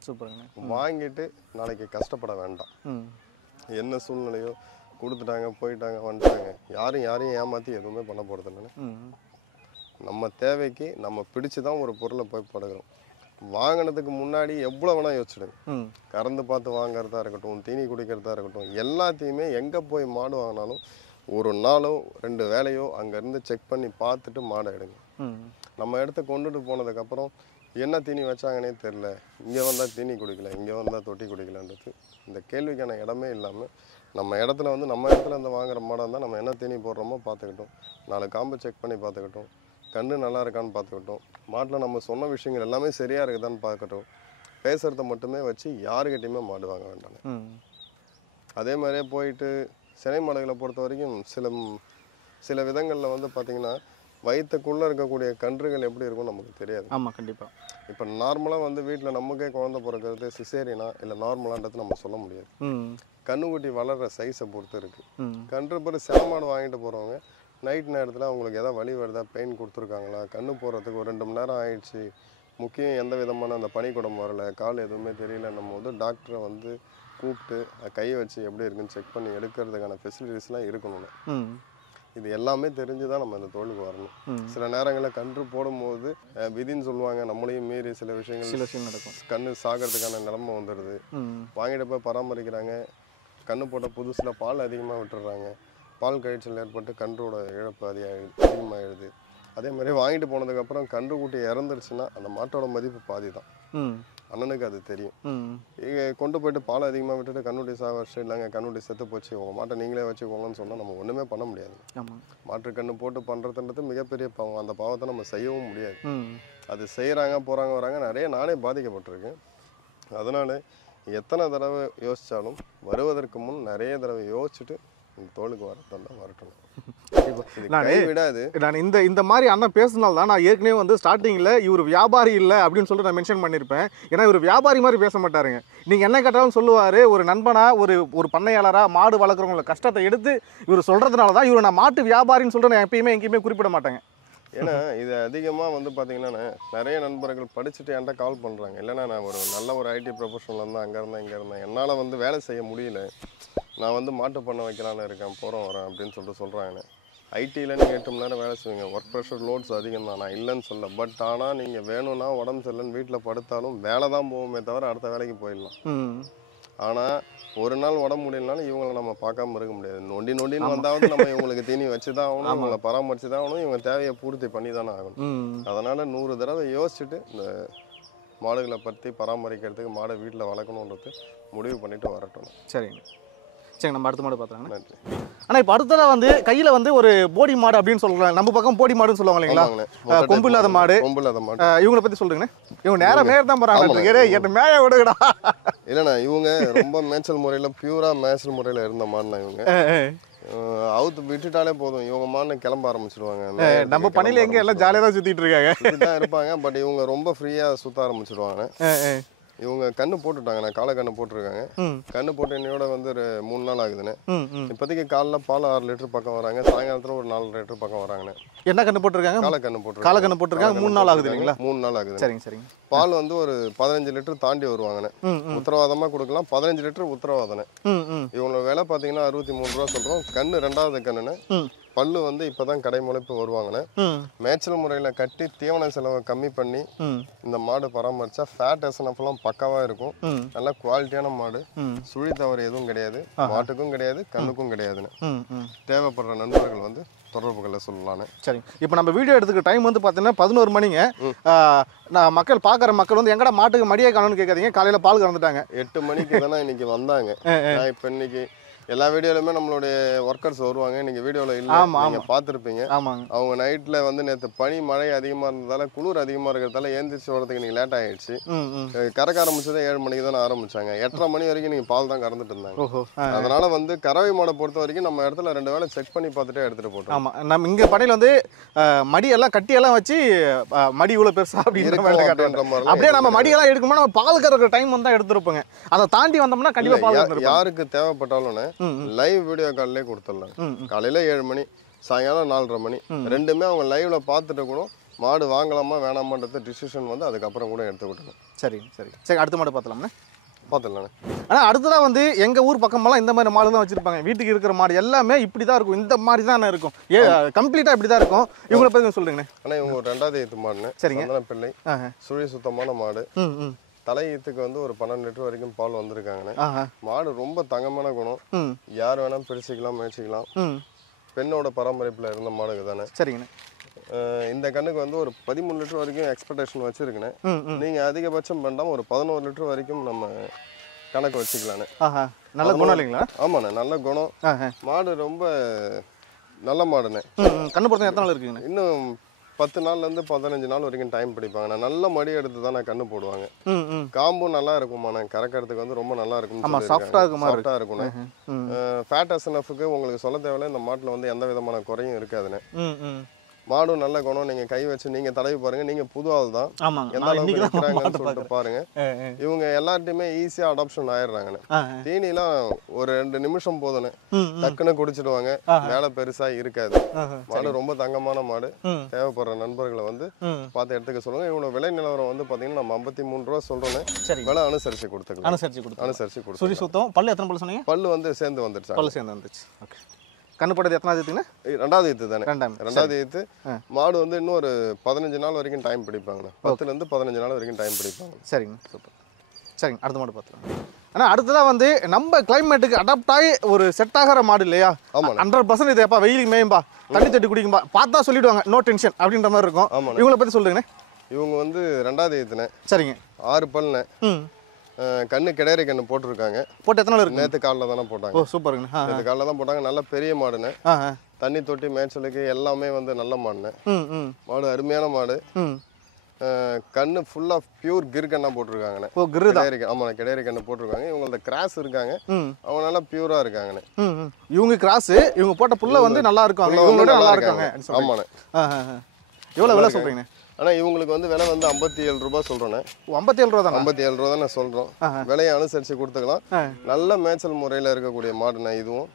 சூப்பருங்க. வாங்கிட்டு நாளைக்கு கஷ்டப்பட வேண்டாம். என்ன சூழ்நிலையோ கொடுத்துட்டாங்க, போயிட்டாங்க, வந்துட்டாங்க, யாரையும் ஏமாற்றி எதுவுமே பண்ண போகிறது இல்லைன்னு நம்ம தேவைக்கு நம்ம பிடிச்சு தான் ஒரு பொருளை போய் படுகிறோம். வாங்கினதுக்கு முன்னாடி எவ்வளோ வேணால் யோசிச்சுடுங்க. கறந்து பார்த்து வாங்குறதா இருக்கட்டும், தீனி குடிக்கிறதா இருக்கட்டும், எல்லாத்தையுமே எங்கே போய் மாடு வாங்கினாலும் ஒரு நாளோ 2 வேலையோ அங்கேருந்து செக் பண்ணி பார்த்துட்டு மாடை எடுங்க. நம்ம இடத்த கொண்டுட்டு போனதுக்கப்புறம் என்ன தீனி வச்சாங்கன்னே தெரில, இங்கே வந்தால் தீனி குடிக்கல, இங்கே வந்தால் தொட்டி குடிக்கலன்றது இந்த கேள்விக்கான இடமே இல்லாமல் நம்ம இடத்துல வந்து நம்ம இடத்துல இருந்து வாங்குற மாடாக இருந்தால் நம்ம என்ன தீனி போடுறோமோ பார்த்துக்கிட்டோம், 4 காம்பை செக் பண்ணி பார்த்துக்கிட்டோம், கண்ணு நல்லா இருக்கான்னு பார்த்துக்கிட்டோம், மாட்டில் நம்ம சொன்ன விஷயங்கள் எல்லாமே சரியாக இருக்குதான்னு பார்க்கட்டும், பேசுகிறத மட்டுமே வச்சு யாருக்கிட்டையுமே மாடு வாங்க வேண்டாம். அதே மாதிரியே போயிட்டு சினை மாடுகளை பொறுத்த வரைக்கும் சில விதங்களில் வந்து பார்த்திங்கன்னா வயிற்றுக்குள்ளே இருக்கக்கூடிய கன்றுகள் எப்படி இருக்கும்னு நமக்கு தெரியாது. ஆமாம், கண்டிப்பாக. இப்போ நார்மலாக வந்து வீட்டில் நமக்கே குழந்தை பிறக்கிறது சிசேரியனா இல்லை நார்மலான்றது நம்ம சொல்ல முடியாது. கண்ணுக்குட்டி வளர்கிற சைஸை பொறுத்து இருக்குது. கன்று பிறகு சேமாடு வாங்கிட்டு போகிறவங்க நைட் நேரத்தில் அவங்களுக்கு எதாவது வலி வருதா, பெயின் கொடுத்துருக்காங்களா, கண்ணு போடுறதுக்கு ஒரு 2 மணி நேரம் ஆயிடுச்சு, முக்கியம் எந்த விதமான அந்த பனிக்குடம் வரலை, கால் எதுவுமே தெரியலன்னும் போது டாக்டரை வந்து கூப்பிட்டு கையை வச்சு எப்படி இருக்குன்னு செக் பண்ணி எடுக்கிறதுக்கான ஃபெசிலிட்டிஸ்லாம் இருக்கணும்னு. இது எல்லாமே தெரிஞ்சு தான் நம்ம இந்த தொழிலுக்கு வரணும். சில நேரங்களில் கன்று போடும்போது விதின்னு சொல்லுவாங்க, நம்மளையும் மீறி சில விஷயங்கள் நடக்கும். கன்று சாகிறதுக்கான நிலைமை வந்துடுது. வாங்கிட்டு போய் பராமரிக்கிறாங்க, கன்று போட்ட புதுசில் பால் அதிகமாக விட்டுடுறாங்க, பால் கழிச்சல் ஏற்பட்டு கன்றோட இழப்பு அதிகமாகிடுது. அதே மாதிரி வாங்கிட்டு போனதுக்கப்புறம் கன்றுக்குட்டி இறந்துருச்சுன்னா அந்த மாட்டோட மதிப்பு பாதி தான். அண்ணனுக்கு அது தெரியும். கொண்டு போயிட்டு பால் அதிகமாக விட்டுட்டு கண்ணுட்டி சாவச்சு இல்லைங்க கண்ணுட்டி செத்து போச்சு, உங்கள் மாட்டை நீங்களே வச்சுக்கோங்கன்னு சொன்னால் நம்ம ஒன்றுமே பண்ண முடியாது. மாட்டு கண்ணு போட்டு பண்ணுறதுன்றது மிகப்பெரிய பாவம். அந்த பாவத்தை நம்ம செய்யவும் முடியாது. அது செய்கிறாங்க, போகிறாங்க, வராங்க, நிறைய நானே பாதிக்கப்பட்டிருக்கேன். அதனால் எத்தனை தடவை யோசித்தாலும் வருவதற்கு முன் நிறைய தடவை யோசிச்சுட்டு இந்த தோளுக்கு வரட்டும் வரட்டும். நான் இந்த மாதிரி அண்ணன் பேசுனால தான் நான் ஏற்கனவே வந்து ஸ்டார்டிங்கில் இவர் வியாபாரி இல்லை அப்படின்னு சொல்லிட்டு நான் மென்ஷன் பண்ணியிருப்பேன். ஏன்னா இவர் வியாபாரி மாதிரி பேச மாட்டாருங்க. நீங்கள் என்ன கேட்டாலும் சொல்லுவார். ஒரு நண்பனாக ஒரு பண்ணையாளராக மாடு வளர்க்குறவங்கள கஷ்டத்தை எடுத்து இவர் சொல்கிறதுனால தான் இவர் நான் மாட்டு வியாபாரின்னு சொல்லிட்டு நான் எப்பயுமே எங்கேயுமே குறிப்பிட மாட்டேங்க. ஏன்னா இது அதிகமாக வந்து பார்த்தீங்கன்னா நிறைய நண்பர்கள் படிச்சுட்டு என்கிட்ட கால் பண்ணுறாங்க, இல்லைன்னா நான் ஒரு நல்ல ஒரு ஐடி ப்ரொஃபஷனில் இருந்தேன், அங்கே இருந்தேன் இங்கே இருந்தேன், என்னால் வந்து வேலை செய்ய முடியல, நான் வந்து மாட்டு பண்ண வைக்கலான்னு இருக்கேன், போகிறோம் வரேன் அப்படின்னு சொல்லிட்டு சொல்கிறாங்க. ஐடியில் நீங்கள் 8 மணி நேரம் வேலை செய்வீங்க, ஒர்க் ப்ரெஷர் லோட்ஸ் அதிகம் தான், நான் இல்லைன்னு சொல்ல. பட் ஆனால் நீங்கள் வேணும்னா உடம்பு சரியில்லைன்னு வீட்டில் படுத்தாலும் வேலை தான் போகுமே தவிர அடுத்த வேலைக்கு போயிடலாம். ஆனால் ஒரு நாள் உடம்பு முடியலனாலும் இவங்களை நம்ம பார்க்காம இருக்க முடியாது. நொண்டின்னு வந்தாவது நம்ம இவங்களுக்கு தீனி வச்சு தான் ஆகணும், இவங்களை பராமரிச்சு தான் ஆகணும், இவங்க தேவையை பூர்த்தி பண்ணி தானே ஆகணும். அதனால் 100 தடவை யோசிச்சுட்டு இந்த மாடுகளை பற்றி பராமரிக்கிறதுக்கு மாடை வீட்டில் வளர்க்கணுன்றது முடிவு பண்ணிட்டு வரட்டும். சரிங்க. சரி நம்ம அடுத்த மாடு பார்த்துறாங்க. நன்றி. ஆனால் இப்போ அடுத்ததாக வந்து கையில் வந்து ஒரு போடி மாடு அப்படின்னு சொல்கிறாங்க, நம்ம பக்கம் போடி மாடுன்னு சொல்லுவாங்க இல்லைங்களா, கொம்பு இல்லாத மாடு. கொம்பு இல்லாத மாடு. இவங்களை பற்றி சொல்லுங்கண்ணே. இவங்க நேரம் மேயர் தான் போகிறாங்க, என்ன மேய விடுங்கடா. இல்லைண்ணா இவங்க ரொம்ப மேய்ச்சல் முறையில் பியூராக மேய்ச்சல் முறையில் இருந்த மாடுண்ணா இவங்க. அவுத்து விட்டுட்டாலே போதும் இவங்க மாடு கிளம்ப ஆரம்பிச்சிடுவாங்க. நம்ம பணியில் எங்கே எல்லாம் ஜாலியாக தான் சுற்றிட்டு இருக்காங்க தான் இருப்பாங்க. பட் இவங்க ரொம்ப ஃப்ரீயாக சுற்ற ஆரம்பிச்சிடுவாங்க. இவங்க கண்ணு போட்டுட்டாங்கண்ணா, காலை கண்ணு போட்டுருக்காங்க. கண்ணு போட்டு என்னையோட வந்து ஒரு 3 நாள் ஆகுதுண்ணே. இப்போதைக்கு காலைல பால் 6 லிட்டர் பக்கம் வராங்க, சாயங்காலத்தில் ஒரு 4 லிட்டர் பக்கம் வராங்கண்ணே. என்ன கண்ணு போட்டிருக்காங்க? காலை கண்ணு போட்டுருக்காங்க. காலை கண்ணு போட்டிருக்காங்க. 3 நாள் ஆகுது இல்லைங்களா? 3 நாள் ஆகுது. சரிங்க சரிங்க. பால் வந்து ஒரு 15 லிட்டர் தாண்டி வருவாங்கண்ணே. உத்தரவாதமாக கொடுக்கலாம். 15 லிட்டர் உத்தரவாதண்ணே. இவங்களோட விலை பார்த்தீங்கன்னா 63 ரூபா சொல்கிறோம். கண்ணு 2வது கண்ணுண்ணே. பல்லு வந்து இப்பதான் கடைமுளைப்பு வருவாங்கண்ணே. மேய்ச்சல் முறையில கட்டி தீவன செலவை கம்மி பண்ணி இந்த மாடு பராமரிச்சா ஃபேட் எஸ்என்எஃப்லாம் பக்காவா இருக்கும். நல்ல குவாலிட்டியான மாடு, சுழி தவறு எதுவும் கிடையாது, மாட்டுக்கும் கிடையாது, கண்ணுக்கும் கிடையாதுன்னு. தேவைப்படுற நண்பர்கள் வந்து தொடர்புகளை சொல்லலான்னு. சரி, இப்போ நம்ம வீடியோ எடுத்துக்க டைம் வந்து பார்த்தீங்கன்னா 11 மணிங்க. நான் மக்கள் பார்க்குற மக்கள் வந்து எங்கடா மாட்டுக்கு மடியே காணும்னு கேட்காதீங்க, காலையில் பால் கறந்துட்டாங்க. 8 மணிக்கு தானே இன்னைக்கு வந்தாங்க. நான் இப்போ இன்னைக்கு எல்லா வீடியோலுமே நம்மளுடைய ஒர்க்கர்ஸ் வருவாங்க. நீங்க வீடியோல இல்ல, நீங்க பாத்துருப்பீங்க. அவங்க நைட்ல வந்து நேற்று பனி மழை அதிகமா இருந்ததால குளிர் அதிகமா இருக்கிறதால ஏந்திரிச்சு வரதுக்கு நீங்க லேட் ஆயிடுச்சு. கறக்க ஆரம்பிச்சதே 7 மணிக்கு தானே ஆரம்பிச்சாங்க. 8:30 மணி வரைக்கும் நீங்க பால் தான் கறந்துட்டு இருந்தாங்க. அதனால வந்து கறவை மாடை பொறுத்த வரைக்கும் நம்ம இடத்துல 2 வேளை செக் பண்ணி பார்த்துட்டே எடுத்துட்டு போட்டோம். ஆமா, நம்ம இங்க படையில வந்து மடி எல்லாம் கட்டி எல்லாம் வச்சு மடி இவ்வளவு பெருசா அப்படின்ற மாதிரி அப்படியே நம்ம மடியெல்லாம் எடுக்கும்போது நம்ம பால் கறக்கிற டைம் வந்தா எடுத்துருப்போங்க. அதை தாண்டி வந்தோம்னா கண்டிப்பா பால் கறந்துருப்போம். யாருக்கு தேவைப்பட்டாலும் லைவ் வீடியோ கால்லே கொடுத்துடலாம். காலையில 7 மணி, சாயங்காலம் 4:30 மணி, ரெண்டுமே அவங்க லைவ்ல பார்த்துட்டு கூட மாடு வாங்கலாமா வேணாமான்றது டிசிஷன் வந்து அதுக்கப்புறம் கூட எடுத்துக்கிட்டோம். சரி சரி சரி, அடுத்த மாடு பார்த்தலாம்ண்ணே. பார்த்துடலாண்ணே. ஆனால் அடுத்ததான் வந்து எங்கள் ஊர் பக்கமெல்லாம் இந்த மாதிரி மாடு தான் வச்சுருப்பாங்க. வீட்டுக்கு இருக்கிற மாடு எல்லாமே இப்படி தான் இருக்கும், இந்த மாதிரி தான் இருக்கும், கம்ப்ளீட்டாக இப்படி தான் இருக்கும். இவங்களை பற்றி சொல்லுங்கண்ணே. ஆனால் இவங்க ஒரு 2வது ஈத்து மாடுண்ணே. சரிங்க. பிள்ளை சுழி சுத்தமான மாடு. தலை ஈத்துக்கு வந்து ஒரு 12 லிட்டர் வரைக்கும் பால் வந்திருக்காங்கண்ணே. மாடு ரொம்ப தங்கமான குணம், யார் வேணாலும் பிரிச்சுக்கலாம், மேய்ச்சிக்கலாம். பெண்ணோட பராமரிப்புல இருந்த மாடுக்கு தானே. சரிங்கண்ணே. இந்த கண்ணுக்கு வந்து ஒரு 13 லிட்டர் வரைக்கும் எக்ஸ்பெக்டேஷன் வச்சிருக்கேன். நீங்க அதிகபட்சம் பண்ணாம ஒரு 11 லிட்டர் வரைக்கும் நம்ம கணக்கு வச்சுக்கலாண்ணே. நல்ல குணம் இல்லைங்களா? ஆமாண்ணே, நல்ல குணம். மாடு ரொம்ப நல்ல மாடுண்ணே. கண்ணு பொறுத்த எத்தனை நாள் இருக்குங்கண்ணே? இன்னும் 10 நாள்லேருந்து 15 நாள் வரைக்கும் டைம் பிடிப்பாங்க. நல்ல மடி எடுத்து தான் கண்ணு போடுவாங்க. காம்பும் நல்லா இருக்குமாண்ணே, கறக்கிறதுக்கு வந்து ரொம்ப நல்லா இருக்கும், சாஃப்டா இருக்கும்ண்ணே. ஃபேட் எஸ்என்எஃப்க்கு உங்களுக்கு சொல்ல தேவையில்ல, இந்த மாட்டில் வந்து எந்த விதமான குறையும் இருக்காதுண்ணே. மாடும் நல்ல குணம். நீங்க கை வச்சு நீங்க தடவி பாருங்க, நீங்க புது ஆள் தான், எந்த அளவுக்கு இருக்கிறாங்கன்னு சொல்லிட்டு பாருங்க. இவங்க எல்லார்ட்டையுமே ஈஸியா அடாப்ஷன் ஆயிடுறாங்கண்ணே. தீனிலாம் ஒரு 2 நிமிஷம் போதுண்ணே, டக்குன்னு குடிச்சிடுவாங்க, வேலை பெருசா இருக்காது. மாடு ரொம்ப தங்கமான மாடு. தேவைப்படுற நண்பர்களை வந்து பார்த்து எடுத்துக்க சொல்லுங்க. இவனோட விலை நிலவரம் வந்து பாத்தீங்கன்னா நம்ம 53 ரூபா சொல்றோன்னே, விலை அனுசரிச்சு கொடுத்துக்கலாம். அனுசரிச்சு கொடுத்து. பல்லு எத்தனை பல்லு சொன்னீங்க? பல்லு வந்து சேர்ந்து வந்துருச்சு. பல்லு சேர்ந்து வந்துச்சு. ஓகே. கண்ணு போட்டது எத்தனாவது ஈத்துங்க? 2வது ஈத்து தானே. 2வது ஈத்து. மாடு வந்து இன்னும் ஒரு 15 நாள் வரைக்கும் டைம் பிடிப்பாங்க. 10லேருந்து 15 நாள் வரைக்கும் டைம் பிடிப்பாங்க. சரிங்க, சூப்பர். சரிங்க, அடுத்த மாடு பார்த்துக்கலாம். ஆனால் அடுத்ததாக வந்து நம்ம கிளைமேட்டுக்கு அடாப்ட் ஆகி ஒரு செட் ஆகிற மாடு இல்லையா? ஆமாம், 100% இது எப்பா வெயிலுக்கு மேயும்பா, தண்ணி தட்டி குடிக்கும்பா, பார்த்தா சொல்லிடுவாங்க, நோ டென்ஷன் அப்படின்ற மாதிரி இருக்கும். ஆமாம். இவங்களை பற்றி சொல்லுங்கண்ணே. இவங்க வந்து 2வது ஈத்துண்ணே. சரிங்க. 6 பல்லுண்ணே. கண்ணு கிடேரி கண்ணு போட்டிருக்காங்க. போட்டு எத்தனை நாள் இருக்கு? நேற்று காலைல தானே போட்டாங்க. ஓ சூப்பருங்க. நேற்று காலைல தான் போட்டாங்க. நல்ல பெரிய மாடுண்ணே. தண்ணி தொட்டி மேய்ச்சலுக்கு எல்லாமே வந்து நல்ல மாடுண்ணே. மாடு அருமையான மாடு. கண்ணு ஃபுல்லா பியூர் கிர் கண்ணா போட்டிருக்காங்கண்ணே. ஓ கிர் தான். ஆமா, கிடேரி கண்ணு போட்டிருக்காங்க. இவங்களோட கிராஸ் இருக்காங்க, அவங்க நல்லா பியூரா இருக்காங்கண்ணே. இவங்க கிராஸ், இவங்க போட்ட புல்ல வந்து நல்லா இருக்காங்க, இவங்களோட நல்லா இருக்காங்க. ஆமாண்ணே. எவ்வளவு விலை சொல்றீங்கண்ணே? ஆனால் இவங்களுக்கு வந்து விலை வந்து 57 ரூபா சொல்கிறோண்ணே. 57 ரூபா தான். 57 ரூபா தான் நான் சொல்கிறோம். விலையை அனுசரித்து கொடுத்துக்கலாம். நல்ல மேய்ச்சல் முறையில் இருக்கக்கூடிய மாடுண்ணே இதுவும்.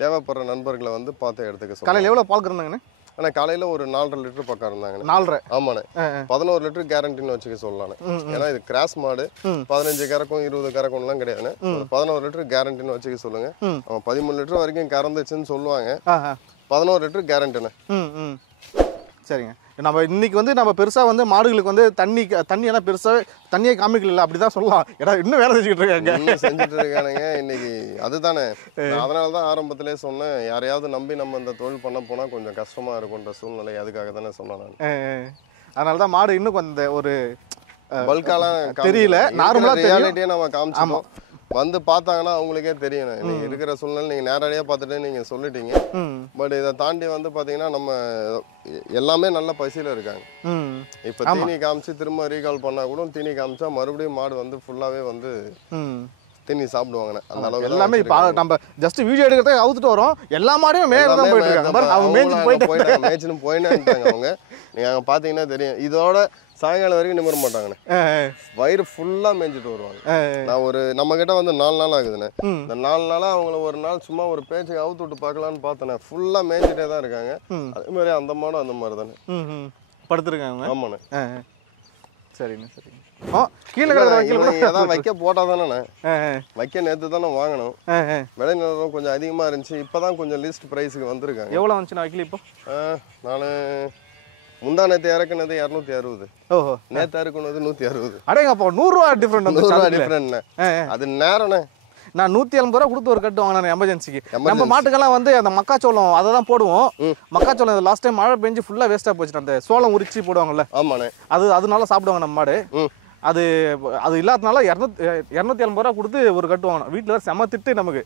தேவைப்படுற நண்பர்களை வந்து பார்த்து எடுத்துக்க சொல்லுங்கள். காலையில் எவ்வளோ பால் கறந்தாங்கண்ணே? ஆனால் காலையில் ஒரு 4.5 லிட்டர் பக்கம் இருந்தாங்கண்ணே. 4.5? ஆமாண்ணே. 11 லிட்டர் கேரண்டின்னு வச்சுக்க சொல்லலாண்ணே. ஏன்னா இது கிராஸ் மாடு, 15 கறக்கும் 20 கறக்கும்லாம் கிடையாதுண்ணே. 11 லிட்டர் கேரண்டின்னு வச்சுக்க சொல்லுங்க. அவன் 13 லிட்டர் வரைக்கும் கறந்துச்சுன்னு சொல்லுவாங்க. 11 லிட்டர் கேரண்டிண்ணே. சரிங்க. நம்ம இன்னைக்கு வந்து நம்ம பெருசாக வந்து மாடுகளுக்கு வந்து தண்ணியெல்லாம் பெருசாக தண்ணியே காமிக்கல, அப்படி தான் சொல்லலாம். ஏன்னா இன்னும் வேலை செஞ்சுட்டு இருக்காங்க, செஞ்சுட்டு இருக்கானுங்க இன்னைக்கு. அதுதானே, அதனால தான் ஆரம்பத்திலே சொன்னேன், யாரையாவது நம்பி நம்ம இந்த தொழில் பண்ண போனால் கொஞ்சம் கஷ்டமாக இருக்குன்ற சூழ்நிலை. அதுக்காக தானே சொன்னேன் நான். அதனால தான் மாடு இன்னும் கொஞ்சம் ஒரு பல்காலாம் தெரியல, நார்மலாக ரியாலிட்டியை நம்ம காமிச்சோம். வந்து பார்த்தாங்கன்னா அவங்களுக்கே தெரியும். நீங்கள் இருக்கிற சூழ்நிலை நீங்கள் நேரடியாக பார்த்துட்டு நீங்கள் சொல்லிட்டீங்க. பட் இதை தாண்டி வந்து பார்த்தீங்கன்னா நம்ம எல்லாமே நல்ல பசியில் இருக்காங்க. இப்போ தீனி காமிச்சு திரும்ப ரீகால் பண்ணால் கூட தீனி காமிச்சா மறுபடியும் மாடு வந்து ஃபுல்லாகவே வந்து தீனி சாப்பிடுவாங்க. அந்த அளவுக்கு எல்லாமே இப்போ நம்ம ஜஸ்ட் வீடியோ எடுக்கிறதுக்கு அவுத்துட்டு வரோம். எல்லா மாடையும் மேலே தான் போயிட்டு இருக்காங்க. அவங்க மேய்ச்சின்னு போயிட்டாங்க. அவங்க நீங்கள் அங்கே பார்த்தீங்கன்னா தெரியும். இதோட சாயங்காலம் வரைக்கும் நிமிர மாட்டாங்கண்ணே. வயிறு ஃபுல்லாக மேய்ஞ்சிட்டு வருவாங்க. நான் நம்ம கிட்ட வந்து 4 நாள் ஆகுதுண்ணே. இந்த 4 நாளாக அவங்கள ஒரு நாள் சும்மா ஒரு பேச்சுக்கு அவுத்து விட்டு பார்க்கலான்னு பார்த்தேண்ணே. ஃபுல்லாக மேய்ஞ்சிட்டே தான் இருக்காங்க. அதே மாதிரி அந்த மாடும் அந்த மாதிரி தானே படுத்துருக்காங்க. ஆமாண்ணே. சரிண்ணே சரிங்க. கீழே ஏதாவது வைக்க போட்டால் தானே வைக்க நேற்று தானே வாங்கணும். விலை நிலவரம் கொஞ்சம் அதிகமாக இருந்துச்சு. இப்போ தான் கொஞ்சம் லிஸ்ட் ப்ரைஸுக்கு வந்திருக்காங்க. எவ்வளோ வந்துச்சுண்ணா வைக்கல இப்போ? நான் முந்தா நேற்று இறக்குனது 260. ஓஹோ, நேற்று இறக்குனது 160. அடேங்கப்பா, 100 ரூபா டிஃப்ரெண்ட். 100 ரூபா டிஃப்ரெண்ட்ண்ணே. அது நேரண்ணே. நான் 180 ரூபா கொடுத்து ஒரு கட்டு வாங்கினேன் எமர்ஜென்சிக்கு. நம்ம மாட்டுக்கெல்லாம் வந்து அந்த மக்காச்சோளம் அதை தான் போடுவோம். மக்காச்சோளம் லாஸ்ட் டைம் மழை பெஞ்சு ஃபுல்லாக வேஸ்ட்டாக போச்சு. அந்த சோளம் உரிச்சு போடுவாங்கல்ல. ஆமாண்ணே. அதனால சாப்பிடுவாங்க நம்ம மாடு. அது இல்லாதனால 280 ரூபா கொடுத்து ஒரு கட்டு வாங்கணும். வீட்டில் வேறு செம திட்டு நமக்கு.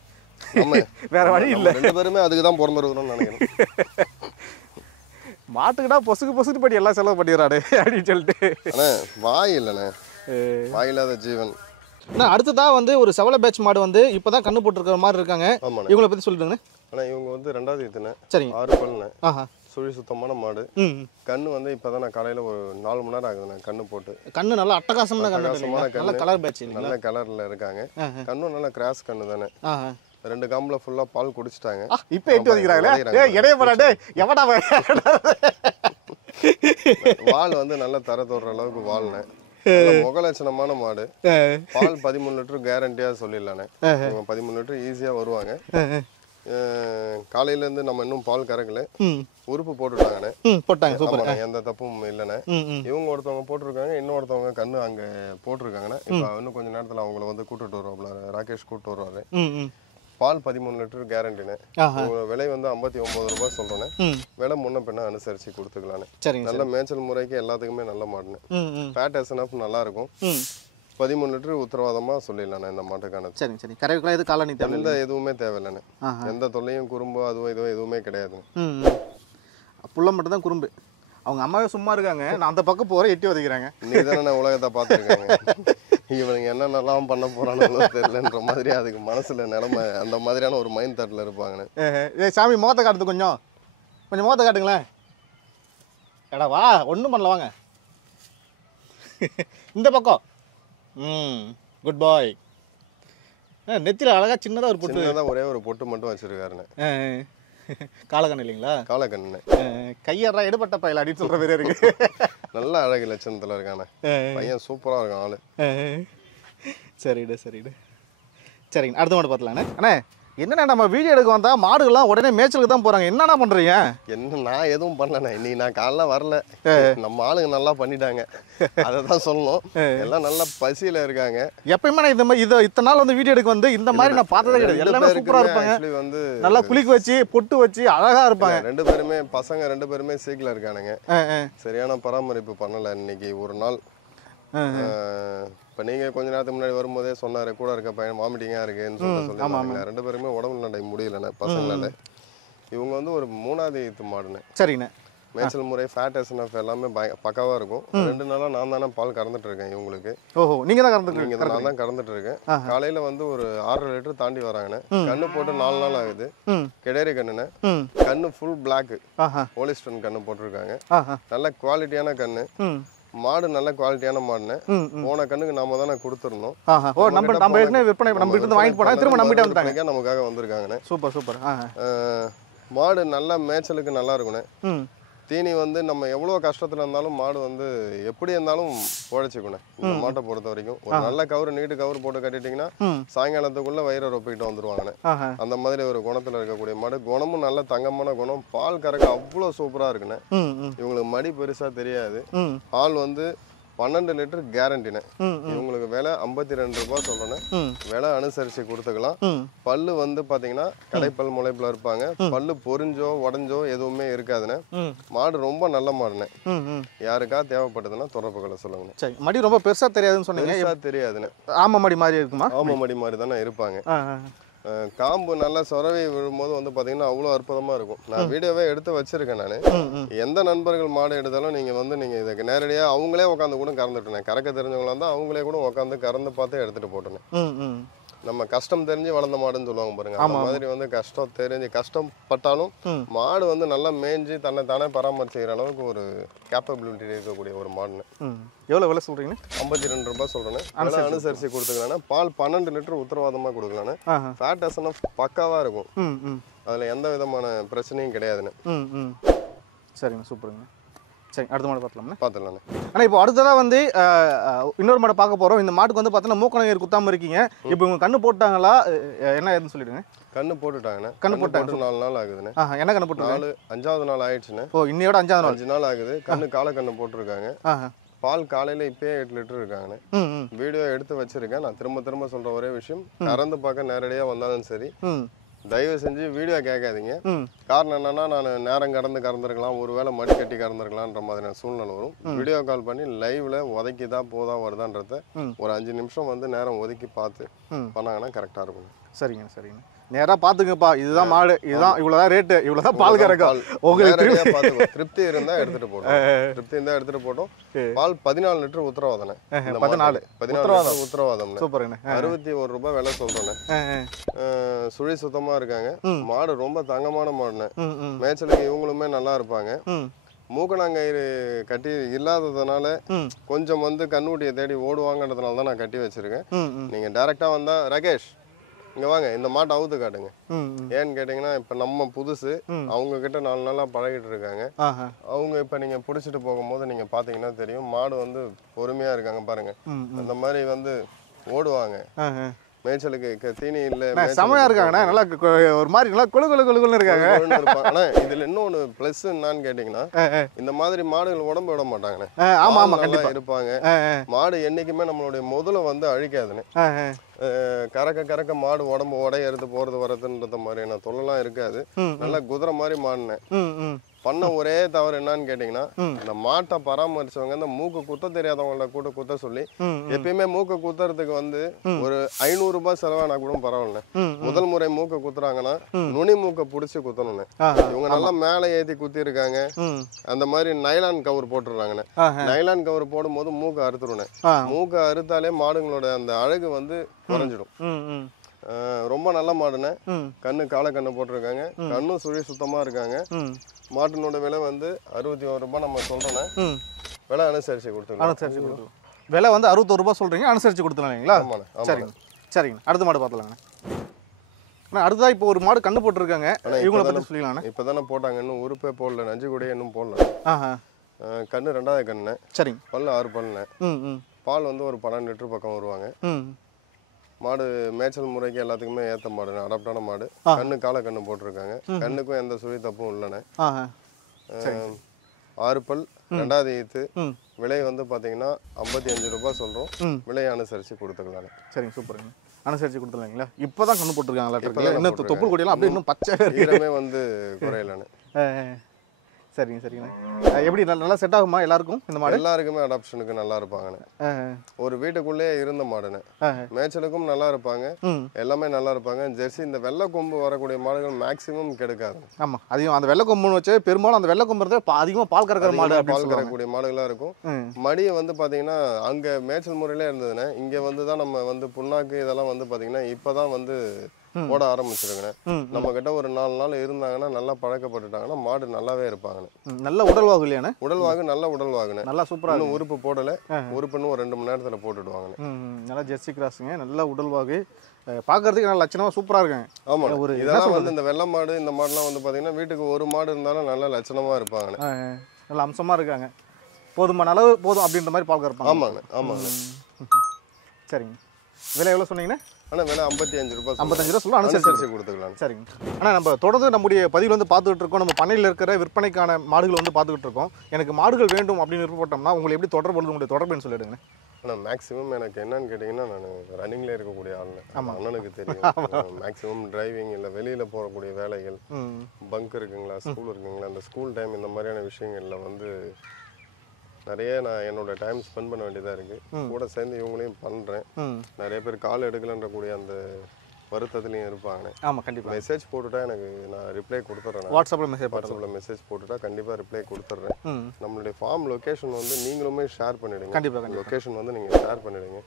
வேற வழி இல்லை. 2 பேருமே அதுக்கு தான் பிறந்திருக்கிறோம்னு நினைக்கிறேன். மாட்டுக்குடா பொசுக்கு படி எல்லாம் செலவு பண்ணிடுறாரு அப்படின்னு சொல்லிட்டு. வாய் இல்லைண்ணே, வாயில்லாத ஜீவன். அடுத்ததா வந்து ஒரு செவல பேட்ச் மாடு வந்து இப்பதான் கண்ணு போட்டுருக்கிற மாதிரி இருக்காங்க. இவங்களை பத்தி சொல்லிடுங்க. ஆனால் இவங்க வந்து 2வது இதுண்ணே. சரிங்க. 6 பல்லுண்ணே. சுழி சுத்தமான மாடு. கண்ணு வந்து இப்போதான் நான் காலையில் ஒரு 4 மணி நேரம் ஆகுதுண்ணே கண்ணு போட்டு. கண்ணு நல்லா அட்டகாசமான கண்ணு, கலர் பேட்ச், நல்ல கலரில் இருக்காங்க. கண்ணும் நல்ல கிராஸ் கண்ணு தானே. 2 காம்புல ஃபுல்லா பால் குடிச்சிட்டாங்க. இப்போ எட்டு வந்துக்கிறாங்களே. இடைய போறாடே எவடா. வால் வந்து நல்ல தர தோற அளவுக்கு வால்னே. முகலட்சணமான மாடு. பால் 13 லிட்டர் கேரண்டியா சொல்லிடலானே. 13 லிட்டர் ஈஸியா வருவாங்க. காலையில இருந்து நம்ம இன்னும் பால் கறக்கல. உறுப்பு போட்டுட்டாங்கண்ணே. போட்டாங்க. எந்த தப்பும் இல்லைண்ணே. இவங்க ஒருத்தவங்க போட்டிருக்காங்க, இன்னொருத்தவங்க கண்ணு அங்க போட்டிருக்காங்கண்ணே. இப்போ இன்னும் கொஞ்ச நேரத்துல அவங்கள வந்து கூட்டிட்டு வருவாப்ல. ராகேஷ் கூப்பிட்டு வருவாரு. பால் 13 லிட்டர் கேரண்டினு. விலை வந்து 59 ரூபாய் சொல்றேன். விலை முன்ன பின்ன அனுசரிச்சு கொடுத்துக்கலான்னு. நல்ல மேய்ச்சல் முறைக்கு எல்லாத்துக்குமே நல்ல மாடுன்னு. ஃபேட் எஸ்என்எஃப் நல்லா இருக்கும். 13 லிட்டர் உத்தரவாதமா சொல்லிடலாண்ணே இந்த மாட்டுக்கான. சரி சரி. கரைவுக்குலாம் எது காலனி தேவை? எந்த எதுவுமே தேவையில்லைண்ணே. எந்த தொல்லையும் குறும்போ அதுவோ இதுவோ எதுவுமே கிடையாது. புள்ள மட்டும் தான் குறும்பு. அவங்க அம்மாவே சும்மா இருக்காங்க. நான் அந்த பக்கம் போறேன், எட்டி உதைக்கிறாங்க. இன்னைக்கு தானே உலகத்தை பார்த்துருக்காங்க. இவனுங்க என்னென்னலாம் பண்ண போறானுங்களோ தெரியலன்ற மாதிரி அதுக்கு மனசுல நிலைமை அந்த மாதிரியான ஒரு மைண்ட் தாட்ல இருப்பாங்கண்ணே. ஏ சாமி, முகத்தை காட்டுது. கொஞ்சம் முகத்தை காட்டுங்களேன். எடா வா, ஒன்றும் பண்ணல, வாங்க இந்த பக்கம். குட் பாய். நெத்தில அழகா சின்னதாக ஒரு பொட்டு. சின்னதாக ஒரே ஒரு பொட்டு மட்டும் வச்சிருக்காருண்ணே. காலக்கண்ணு இல்லைங்களா? காலக்கண்ணு. கையறா எடுபட்ட பையல அப்படின்னு சொல்ற மாதிரி இருக்கு. நல்ல அழகு லட்சணத்துல இருக்கானே பையன். சூப்பரா இருக்கான் ஆளு. சரிடு சரிடு. சரிங்க, அடுத்த மாடு பார்த்துலாண்ணே. அண்ணே, என்னண்ணா நம்ம வீடியோ எடுக்க வந்தா மாடுகள்லாம் உடனே மேய்ச்சலுக்கு தான் போறாங்க. என்னண்ணா பண்றீங்க? என்ன, நான் எதுவும் பண்ணலண்ணே. இன்னைக்கு நான் காலைல வரல. நம்ம ஆளுங்க நல்லா பண்ணிட்டாங்க, அதை தான் சொல்லணும். எல்லாம் நல்லா பசியில இருக்காங்க. எப்பயுமே நான் இந்த மாதிரி இத்தனை நாள் வந்து வீடியோ எடுக்க வந்து இந்த மாதிரி நான் பார்த்ததே கிடையாது. எல்லாமே சூப்பரா இருப்பாங்க. வந்து நல்லா குளிக்க வச்சு பொட்டு வச்சு அழகா இருப்பாங்க. 2 பேருமே பசங்க 2 பேருமே சீக்கிரம் இருக்கானுங்க. சரியான பராமரிப்பு பண்ணல இன்னைக்கு ஒரு நாள். இப்போ நீங்கள் கொஞ்ச நேரத்துக்கு முன்னாடி வரும்போதே சொன்னார், கூட இருக்க பையன் வாமிட்டிங்காக இருக்குன்னு சொல்லி 2 பேருமே உடம்புல நடை முடியலண்ணே பசங்களால. இவங்க வந்து ஒரு 3வது மாடுண்ணே. சரிண்ணே. மேய்ச்சல் முறை, ஃபேட் எஸ்என்எஃப் எல்லாமே பக்காவாக இருக்கும். 2 நாளாக நான் தானே பால் கறந்துட்டு இருக்கேன் இவங்களுக்கு. ஓஹோ, நீங்கள் தான் கறந்துட்டு இருக்கீங்க? நான் தான் கறந்துட்டு இருக்கேன். காலையில் வந்து ஒரு 6.5 லிட்டர் தாண்டி வராங்கண்ணே. கண்ணு போட்டு 4 நாள் ஆகுது. கெடேரி கண்ணுண்ணே. கண்ணு ஃபுல் பிளாக் போலிஸ்டன் கண்ணு போட்டிருக்காங்க. நல்ல குவாலிட்டியான கண்ணு. மாடு நல்ல குவாலிட்டியான மாடுன்னு. போன கண்ணுக்கு நாம தானே கொடுத்துருந்தோம். நமக்காக வந்திருக்காங்கண்ணே. Super super. மாடு நல்ல மேய்ச்சலுக்கு நல்லா இருக்குண்ணே. தீனி வந்து நம்ம எவ்வளோ கஷ்டத்தில் இருந்தாலும் மாடு வந்து எப்படி இருந்தாலும் உழைச்சிக்கணும். இந்த மாட்டை பொறுத்த வரைக்கும் ஒரு நல்ல கவர், நீட்டு கவர் போட்டு கட்டிட்டீங்கன்னா சாயங்காலத்துக்குள்ள வயிறை ரொப்பிக்கிட்டு வந்துருவாங்கண்ணே. அந்த மாதிரி ஒரு குணத்தில் இருக்கக்கூடிய மாடு. குணமும் நல்ல தங்கமான குணம். பால் கறக்க அவ்வளோ சூப்பராக இருக்குண்ணே. இவங்களுக்கு மடி பெருசாக தெரியாது. ஆள் வந்து 12 லிட்டர் கேரண்டினே. இவங்களுக்கு விலை 52 ரூபாய் சொல்றேன். விலை அனுசரிச்சு கொடுத்துக்கலாம். பல்லு வந்து பாத்தீங்கன்னா கடைப்பல் முளைப்புல இருப்பாங்க. பல்லு பொறிஞ்சோ உடஞ்சோ எதுவுமே இருக்காதுண்ணே. மாடு ரொம்ப நல்ல மாடுண்ணே. யாருக்கா தேவைப்படுதுன்னா தொடர்புகளை சொல்லுங்க. சரி, மடி ரொம்ப பெருசா தெரியாதுன்னு சொன்னீங்க. பெருசா தெரியாதுண்ணே. ஆமா மடி மாதிரி இருக்குமா? ஆமா மடி மாதிரி தானே இருப்பாங்க. காம்பு நல்லா சொரவி விழும்போது வந்து பாத்தீங்கன்னா அவ்வளோ அற்புதமா இருக்கும். நான் வீடியோவே எடுத்து வச்சிருக்கேன். நான் எந்த நண்பர்கள் மாடு எடுத்தாலும் நீங்க வந்து நீங்க இதுக்கு நேரடியா அவங்களே உட்காந்து கூட கறந்துட்டேன். கறக்க தெரிஞ்சவங்களா இருந்தா அவங்களே கூட உட்காந்து கறந்து பார்த்து எடுத்துட்டு போட்டேன். நம்ம கஷ்டம் தெரிஞ்சு வளர்ந்த மாடுன்னு சொல்லுவாங்க பாருங்க. அந்த மாதிரி வந்து கஷ்டம் தெரிஞ்சு கஷ்டப்பட்டாலும் மாடு வந்து நல்லா மேய்ஞ்சி தன்னை தானே பராமரிச்சுக்கிற அளவுக்கு ஒரு கேப்பபிலிட்டி இருக்கக்கூடிய ஒரு மாடுன்னு. எவ்வளவு விலை சொல்றீங்க? 52 ரூபாய் சொல்றேன். அனுசரிச்சு கொடுத்துக்கலாம். பால் 12 லிட்டர் உத்தரவாதமா கொடுக்கலான்னு. ஃபேட் எசன்ஸ் பக்காவா இருக்கும். அதுல எந்த விதமான பிரச்சனையும் கிடையாதுன்னு. சரிங்க, சூப்பருங்க. சரி, அடுத்த மாடு பார்த்துலாம்ண்ணே. ஆனால் இப்போ அடுத்ததாக வந்து இன்னொரு மாடை பார்க்க போகிறோம். இந்த மாட்டுக்கு வந்து பார்த்தீங்கன்னா மூக்கணங்கீர் குத்தாமல் இருக்கீங்க. இப்போ இவங்க கண்ணு போட்டாங்களா என்ன ஏதுன்னு சொல்லிடுங்க. கண்ணு போட்டுட்டாங்கண்ணே. கண்ணு போட்டு 4 நாள் ஆகுதுண்ணே. என்ன கண்ணு போட்டு 5வது நாள் ஆயிடுச்சுண்ணே. ஓ, இன்னையோட 5வது நாள். 5 நாள் ஆகுது. கண்ணு காலை கண்ணு போட்டிருக்காங்க. பால் காலையில இப்பயே 8 லிட்டர் இருக்காங்கண்ணே. வீடியோ எடுத்து வச்சிருக்கேன். நான் திரும்ப சொல்ற ஒரே விஷயம், கறந்து பார்க்க நேரடியா வந்தாலும் சரி, தயவு செஞ்சு வீடியோ கேட்காதீங்க. காரணம் என்னன்னா, நான் நேரம் கடந்து கறந்துருக்கலாம், ஒருவேளை மடி கட்டி கறந்துருக்கலான்ற மாதிரியான சூழ்நிலை வரும். வீடியோ கால் பண்ணி லைவ்ல உதைக்கிதா போதா வருதான்றத ஒரு 5 நிமிஷம் வந்து நேரம் ஒதுக்கி பார்த்து பண்ணாங்கன்னா கரெக்டா இருக்கும். சரிங்க. நேரா பாத்துங்கப்பா, இதுதான் மாடு, இதுதான் இவ்வளவுதான் ரேட்டு, இவ்வளவுதான் பால் கறக்கும். உங்களுக்கு திருப்தி இருந்தா எடுத்துட்டு போட்டோம். பால் 14 லிட்டர் உத்தரவாதம். 14 உத்தரவாதம். 61 ரூபாய் விலை சொல்றேன். சுழி சுத்தமா இருக்காங்க. மாடு ரொம்ப தங்கமான மாடுன்னு. மேய்ச்சலுக்கு இவங்களுமே நல்லா இருப்பாங்க. மூக்கணாங்கயிறு கட்டி இல்லாததுனால கொஞ்சம் வந்து கண்ணுட்டியை தேடி ஓடுவாங்கன்றதுனால தான் நான் கட்டி வச்சிருக்கேன். நீங்க டைரக்டா வந்தா, ரகேஷ் இங்க வாங்க, இந்த மாட்டை அவுத்து காட்டுங்க. ஏன்னு கேட்டீங்கன்னா, இப்ப நம்ம புதுசு, அவங்க கிட்ட 4 நாளா பழகிட்டு இருக்காங்க. அவங்க இப்ப நீங்க புடிச்சிட்டு போகும்போது நீங்க பாத்தீங்கன்னா தெரியும், மாடு வந்து பொறுமையா இருக்காங்க பாருங்க. அந்த மாதிரி வந்து ஓடுவாங்க. மேய்ச்சலுக்கு தீனி இல்ல, செமையா இருக்காங்கண்ணா. நல்லா ஒரு மாதிரி நல்லா குழுன்னு இருக்காங்க. ஆனா இதுல இன்னொன்னு பிளஸ் என்னன்னு கேட்டீங்கன்னா, இந்த மாதிரி மாடுகள் உடம்பு விட மாட்டாங்கண்ணே. ஆமா கண்டிப்பா இருப்பாங்க. மாடு என்னைக்குமே நம்மளுடைய முதல வந்து அழிக்காதுன்னு. கறக்க மாடு உடம்பு உடையறது போறது வரதுன்ற மாதிரியான தொல்லலாம் இருக்காது. நல்லா குதிரை மாதிரி மாடுனேன். பண்ண ஒரே தவறு என்னன்னு கேட்டீங்கன்னா, இந்த மாட்டை பராமரிச்சவங்க இந்த மூக்கு குத்த தெரியாதவங்கள கூட குத்த சொல்லி, எப்பயுமே மூக்க குத்துறதுக்கு வந்து ஒரு 500 ரூபாய் செலவானா கூட பரவாயில்ல. முதல் முறை மூக்க குத்துறாங்கன்னா நுனி மூக்க புடிச்சு குத்தணும்னு. இவங்க நல்லா மேல ஏத்தி குத்தி இருக்காங்க. அந்த மாதிரி நைலான் கவர் போட்டுறாங்கன்னு. நைலான் கவர் போடும் போது மூக்க அறுத்துருவேன். மூக்க அறுத்தாலே மாடுங்களோட அந்த அழகு வந்து குறைஞ்சிடும். ரொம்ப நல்ல மாடுன்னு. கண்ணு காலை கண்ணு போட்டிருக்காங்க. கண்ணும் சுழி சுத்தமா இருக்காங்க. மாட்டினோட விலை வந்து 61 ரூபாய் நம்ம சொல்றோம். விலை அனுசரிச்சு கொடுத்துருக்கோம். விலை வந்து 61 ரூபாய் சொல்றீங்க, அனுசரிச்சு கொடுத்துருங்களா? சரிங்க. அடுத்த மாடு பார்த்துலாங்க. அடுத்ததா இப்போ ஒரு மாடு கண்ணு போட்டுருக்காங்க. இவங்களை பத்தி சொல்லிடலாம். இப்பதானே போட்டாங்க, இன்னும் உறுப்பே போடல, நஞ்சு கூட இன்னும் போடல. கண்ணு 2வது கண்ணு. சரிங்க. பல்லு 6 பல்லுண்ணே. பால் வந்து ஒரு 12 லிட்டர் பக்கம் வருவாங்க. மாடு மேய்ச்சல் முறைக்கு எல்லாத்துக்குமே ஏற்ற மாடு, அடாப்டான மாடு. கண்ணு காலை கண்ணு போட்டிருக்காங்க. கண்ணுக்கும் எந்த சுழி தப்பும் இல்லைண்ணே. 6 பல், 2வது ஈத்து. விலை வந்து பாத்தீங்கன்னா 55 ரூபாய் சொல்றோம். விலையை அனுசரிச்சு கொடுத்துக்கலாம். சரிங்க, சூப்பருங்க. அனுசரிச்சு கொடுத்துருங்களா? இப்பதான் கண்ணு போட்டிருக்காங்களா? இன்னும் தொப்புள் கொடியெல்லாம் அப்படியே இன்னும் பச்சை ஈரமே வந்து குறையலன்னு. சரிங்க. எப்படி நல்லா செட் ஆகுமா எல்லாருக்கும்? இந்த மாடு எல்லாருக்குமே அடாப்ஷனுக்கு நல்லா இருப்பாங்கண்ணே. ஒரு வீட்டுக்குள்ளேயே இருந்த மாடுண்ணே. மேய்ச்சலுக்கும் நல்லா இருப்பாங்க. எல்லாமே நல்லா இருப்பாங்க. ஜெர்சி இந்த வெள்ளை கொம்பு வரக்கூடிய மாடுகள் மேக்சிமம் கெடுக்காது. ஆமா, அதிகம் அந்த வெள்ளை கொம்புன்னு வச்சு பெரும்பாலும் அந்த வெள்ளை கொம்பு அதிகமா பால் கறக்கிற மாடு, பால் கறக்கக்கூடிய மாடுகளா இருக்கும். மடியை வந்து பாத்தீங்கன்னா அங்க மேய்ச்சல் முறையிலே இருந்ததுண்ணே. இங்க வந்துதான் நம்ம வந்து புண்ணாக்கு இதெல்லாம் வந்து பாத்தீங்கன்னா இப்பதான் வந்து போட ஆரம்பிச்சிருக்கேன். நம்ம கிட்ட ஒரு 4 நாள் இருந்தாங்கன்னா, நல்லா பழக்கப்பட்டுட்டாங்கன்னா மாடு நல்லாவே இருப்பாங்க. நல்ல உடல்வாகு இல்லையானே? உடல்வாகு நல்ல உடல்வாகுன்னு. நல்லா சூப்பரா. இன்னும் உறுப்பு போடல. உறுப்புன்னு ஒரு 2 மணி நேரத்துல போட்டுடுவாங்க. நல்லா ஜெர்சி கிராஸுங்க, நல்ல உடல்வாகு, பாக்குறதுக்கு நல்ல லட்சணமா சூப்பரா இருக்காங்க. ஆமா, ஒரு இதெல்லாம் வந்து இந்த வெள்ளை மாடு இந்த மாடுலாம் வந்து பாத்தீங்கன்னா வீட்டுக்கு ஒரு மாடு இருந்தாலும் நல்ல லட்சணமா இருப்பாங்க. நல்ல அம்சமா இருக்காங்க. போதுமான அளவு போதும் அப்படின்ற மாதிரி பால் கறப்பாங்க. ஆமாங்க. சரிங்க. விலை எவ்வளோ சொன்னீங்கன்னா? ஆனால் விலை 55 ரூபாய். 55 ரூபா சொல்ல அனுசரிச்சு கொடுத்துக்கலாம். சரிங்க. ஆனால் நம்ம தொடர்ந்து நம்முடைய பதிவில் வந்து பார்த்துக்கிட்டு இருக்கோம். நம்ம பண்ணையில் இருக்கிற விற்பனைக்கான மாடுகள் வந்து பார்த்துக்கிட்டு இருக்கோம். எனக்கு மாடுகள் வேண்டும் அப்படின்னு விருப்பப்பட்டோம்னா உங்களை எப்படி தொடர்பு, உங்களுடைய தொடர்புன்னு சொல்லிடுங்க. ஆனால் மேக்ஸிமம் எனக்கு என்னன்னு கேட்டிங்கன்னா, நான் ரன்னிங்கில் இருக்கக்கூடிய ஆள். அண்ணனுக்கு தெரியும். மேக்ஸிமம் டிரைவிங் இல்லை வெளியில் போகக்கூடிய வேலைகள், பங்க் இருக்குங்களா, ஸ்கூல் இருக்குங்களா, அந்த ஸ்கூல் டைம் இந்த மாதிரியான விஷயங்களில் வந்து நிறைய நான் என்னோட டைம் ஸ்பெண்ட் பண்ண வேண்டியதாக இருக்குது. கூட சேர்ந்து இவங்களையும் பண்ணுறேன். நிறைய பேர் கால் எடுக்கலன்றக்கூடிய அந்த வருத்தத்துலையும் இருப்பாங்க. ஆமாம், கண்டிப்பாக. மெசேஜ் போட்டுட்டா எனக்கு நான் ரிப்ளை கொடுத்துட்றேன். வாட்ஸ்அப்பில் மெசேஜ் போட்டுட்டா கண்டிப்பாக ரிப்ளை கொடுத்துட்றேன். நம்மளுடைய ஃபார்ம் லொக்கேஷன் வந்து நீங்களுமே ஷேர் பண்ணிவிடுங்க. கண்டிப்பாக லொக்கேஷன் வந்து நீங்கள் ஷேர் பண்ணிவிடுங்க.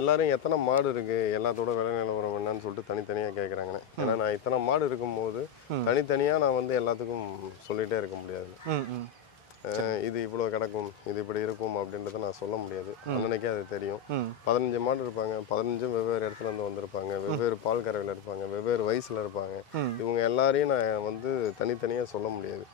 எல்லாரும் எத்தனை மாடு இருக்குது, எல்லாத்தோட விலை நிலவரம் என்னன்னு சொல்லிட்டு தனித்தனியாக கேட்குறாங்கண்ணே. ஏன்னா நான் இத்தனை மாடு இருக்கும்போது தனித்தனியாக நான் வந்து எல்லாத்துக்கும் சொல்லிகிட்டே இருக்க முடியாது. இது இவ்வளோ கிடக்கும், இது இப்படி இருக்கும் அப்படின்றத நான் சொல்ல முடியாது. அன்னைக்கே அது தெரியும். 15 மாடு இருப்பாங்க, 15 வெவ்வேறு இடத்துல இருந்து வந்திருப்பாங்க, வெவ்வேறு பால் கறவையில் இருப்பாங்க, வெவ்வேறு வயசுல இருப்பாங்க. இவங்க எல்லாரையும் நான் வந்து தனித்தனியாக சொல்ல முடியாது.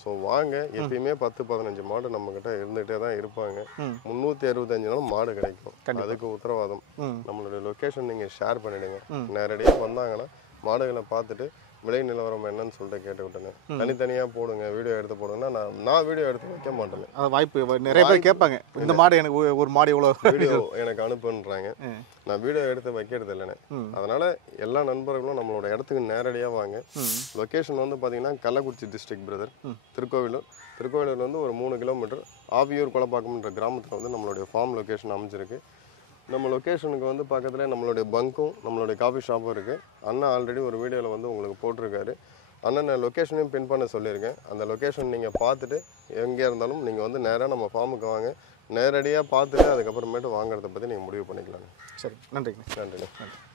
ஸோ வாங்க, எப்பயுமே 10-15 மாடு நம்ம கிட்ட இருந்துகிட்டே தான் இருப்பாங்க. 365 நாளும் மாடு கிடைக்கும், அதுக்கு உத்தரவாதம். நம்மளுடைய லொக்கேஷன் நீங்கள் ஷேர் பண்ணிடுங்க. நேரடியாக வந்தாங்கன்னா மாடுகளை பார்த்துட்டு விலை நிலவரம் என்னன்னு சொல்லிட்டு கேட்டு விட்டேன். தனித்தனியாக போடுங்க, வீடியோ எடுத்து போடுங்கன்னா நான் வீடியோ எடுத்து வைக்க மாட்டேன். வாய்ப்பு நிறைய பேர் கேட்பாங்க, இந்த மாடு எனக்கு ஒரு மாடு எவ்வளோ வீடியோ எனக்கு அனுப்புன்றாங்க. நான் வீடியோ எடுத்து வைக்கிறது இல்லைண்ணே. அதனால எல்லா நண்பர்களும் நம்மளோட இடத்துக்கு நேரடியாக வாங்க. லொக்கேஷன் வந்து பார்த்தீங்கன்னா கள்ளக்குறிச்சி டிஸ்ட்ரிக்ட் பிரதர், திருக்கோவிலூர் வந்து ஒரு 3 கிலோமீட்டர் ஆவியூர் கொலப்பாக்கம்ன்ற கிராமத்தில் வந்து நம்மளுடைய ஃபார்ம் லொக்கேஷன் அமைஞ்சிருக்கு. நம்ம லொக்கேஷனுக்கு வந்து பக்கத்தில் நம்மளுடைய பங்க்கும் நம்மளுடைய காஃபி ஷாப்பும் இருக்குது. அண்ணா ஆல்ரெடி ஒரு வீடியோவில் வந்து உங்களுக்கு போட்டிருக்காரு. அண்ணன் லொக்கேஷனையும் பின் பண்ண சொல்லியிருக்கேன். அந்த லொக்கேஷன் நீங்கள் பார்த்துட்டு எங்கே இருந்தாலும் நீங்கள் வந்து நேராக நம்ம ஃபார்முக்கு வாங்க. நேரடியாக பார்த்துட்டு அதுக்கப்புறமேட்டு வாங்குறத பற்றி நீங்கள் முடிவு பண்ணிக்கலாம். சரி, நன்றிங்க. நன்றி.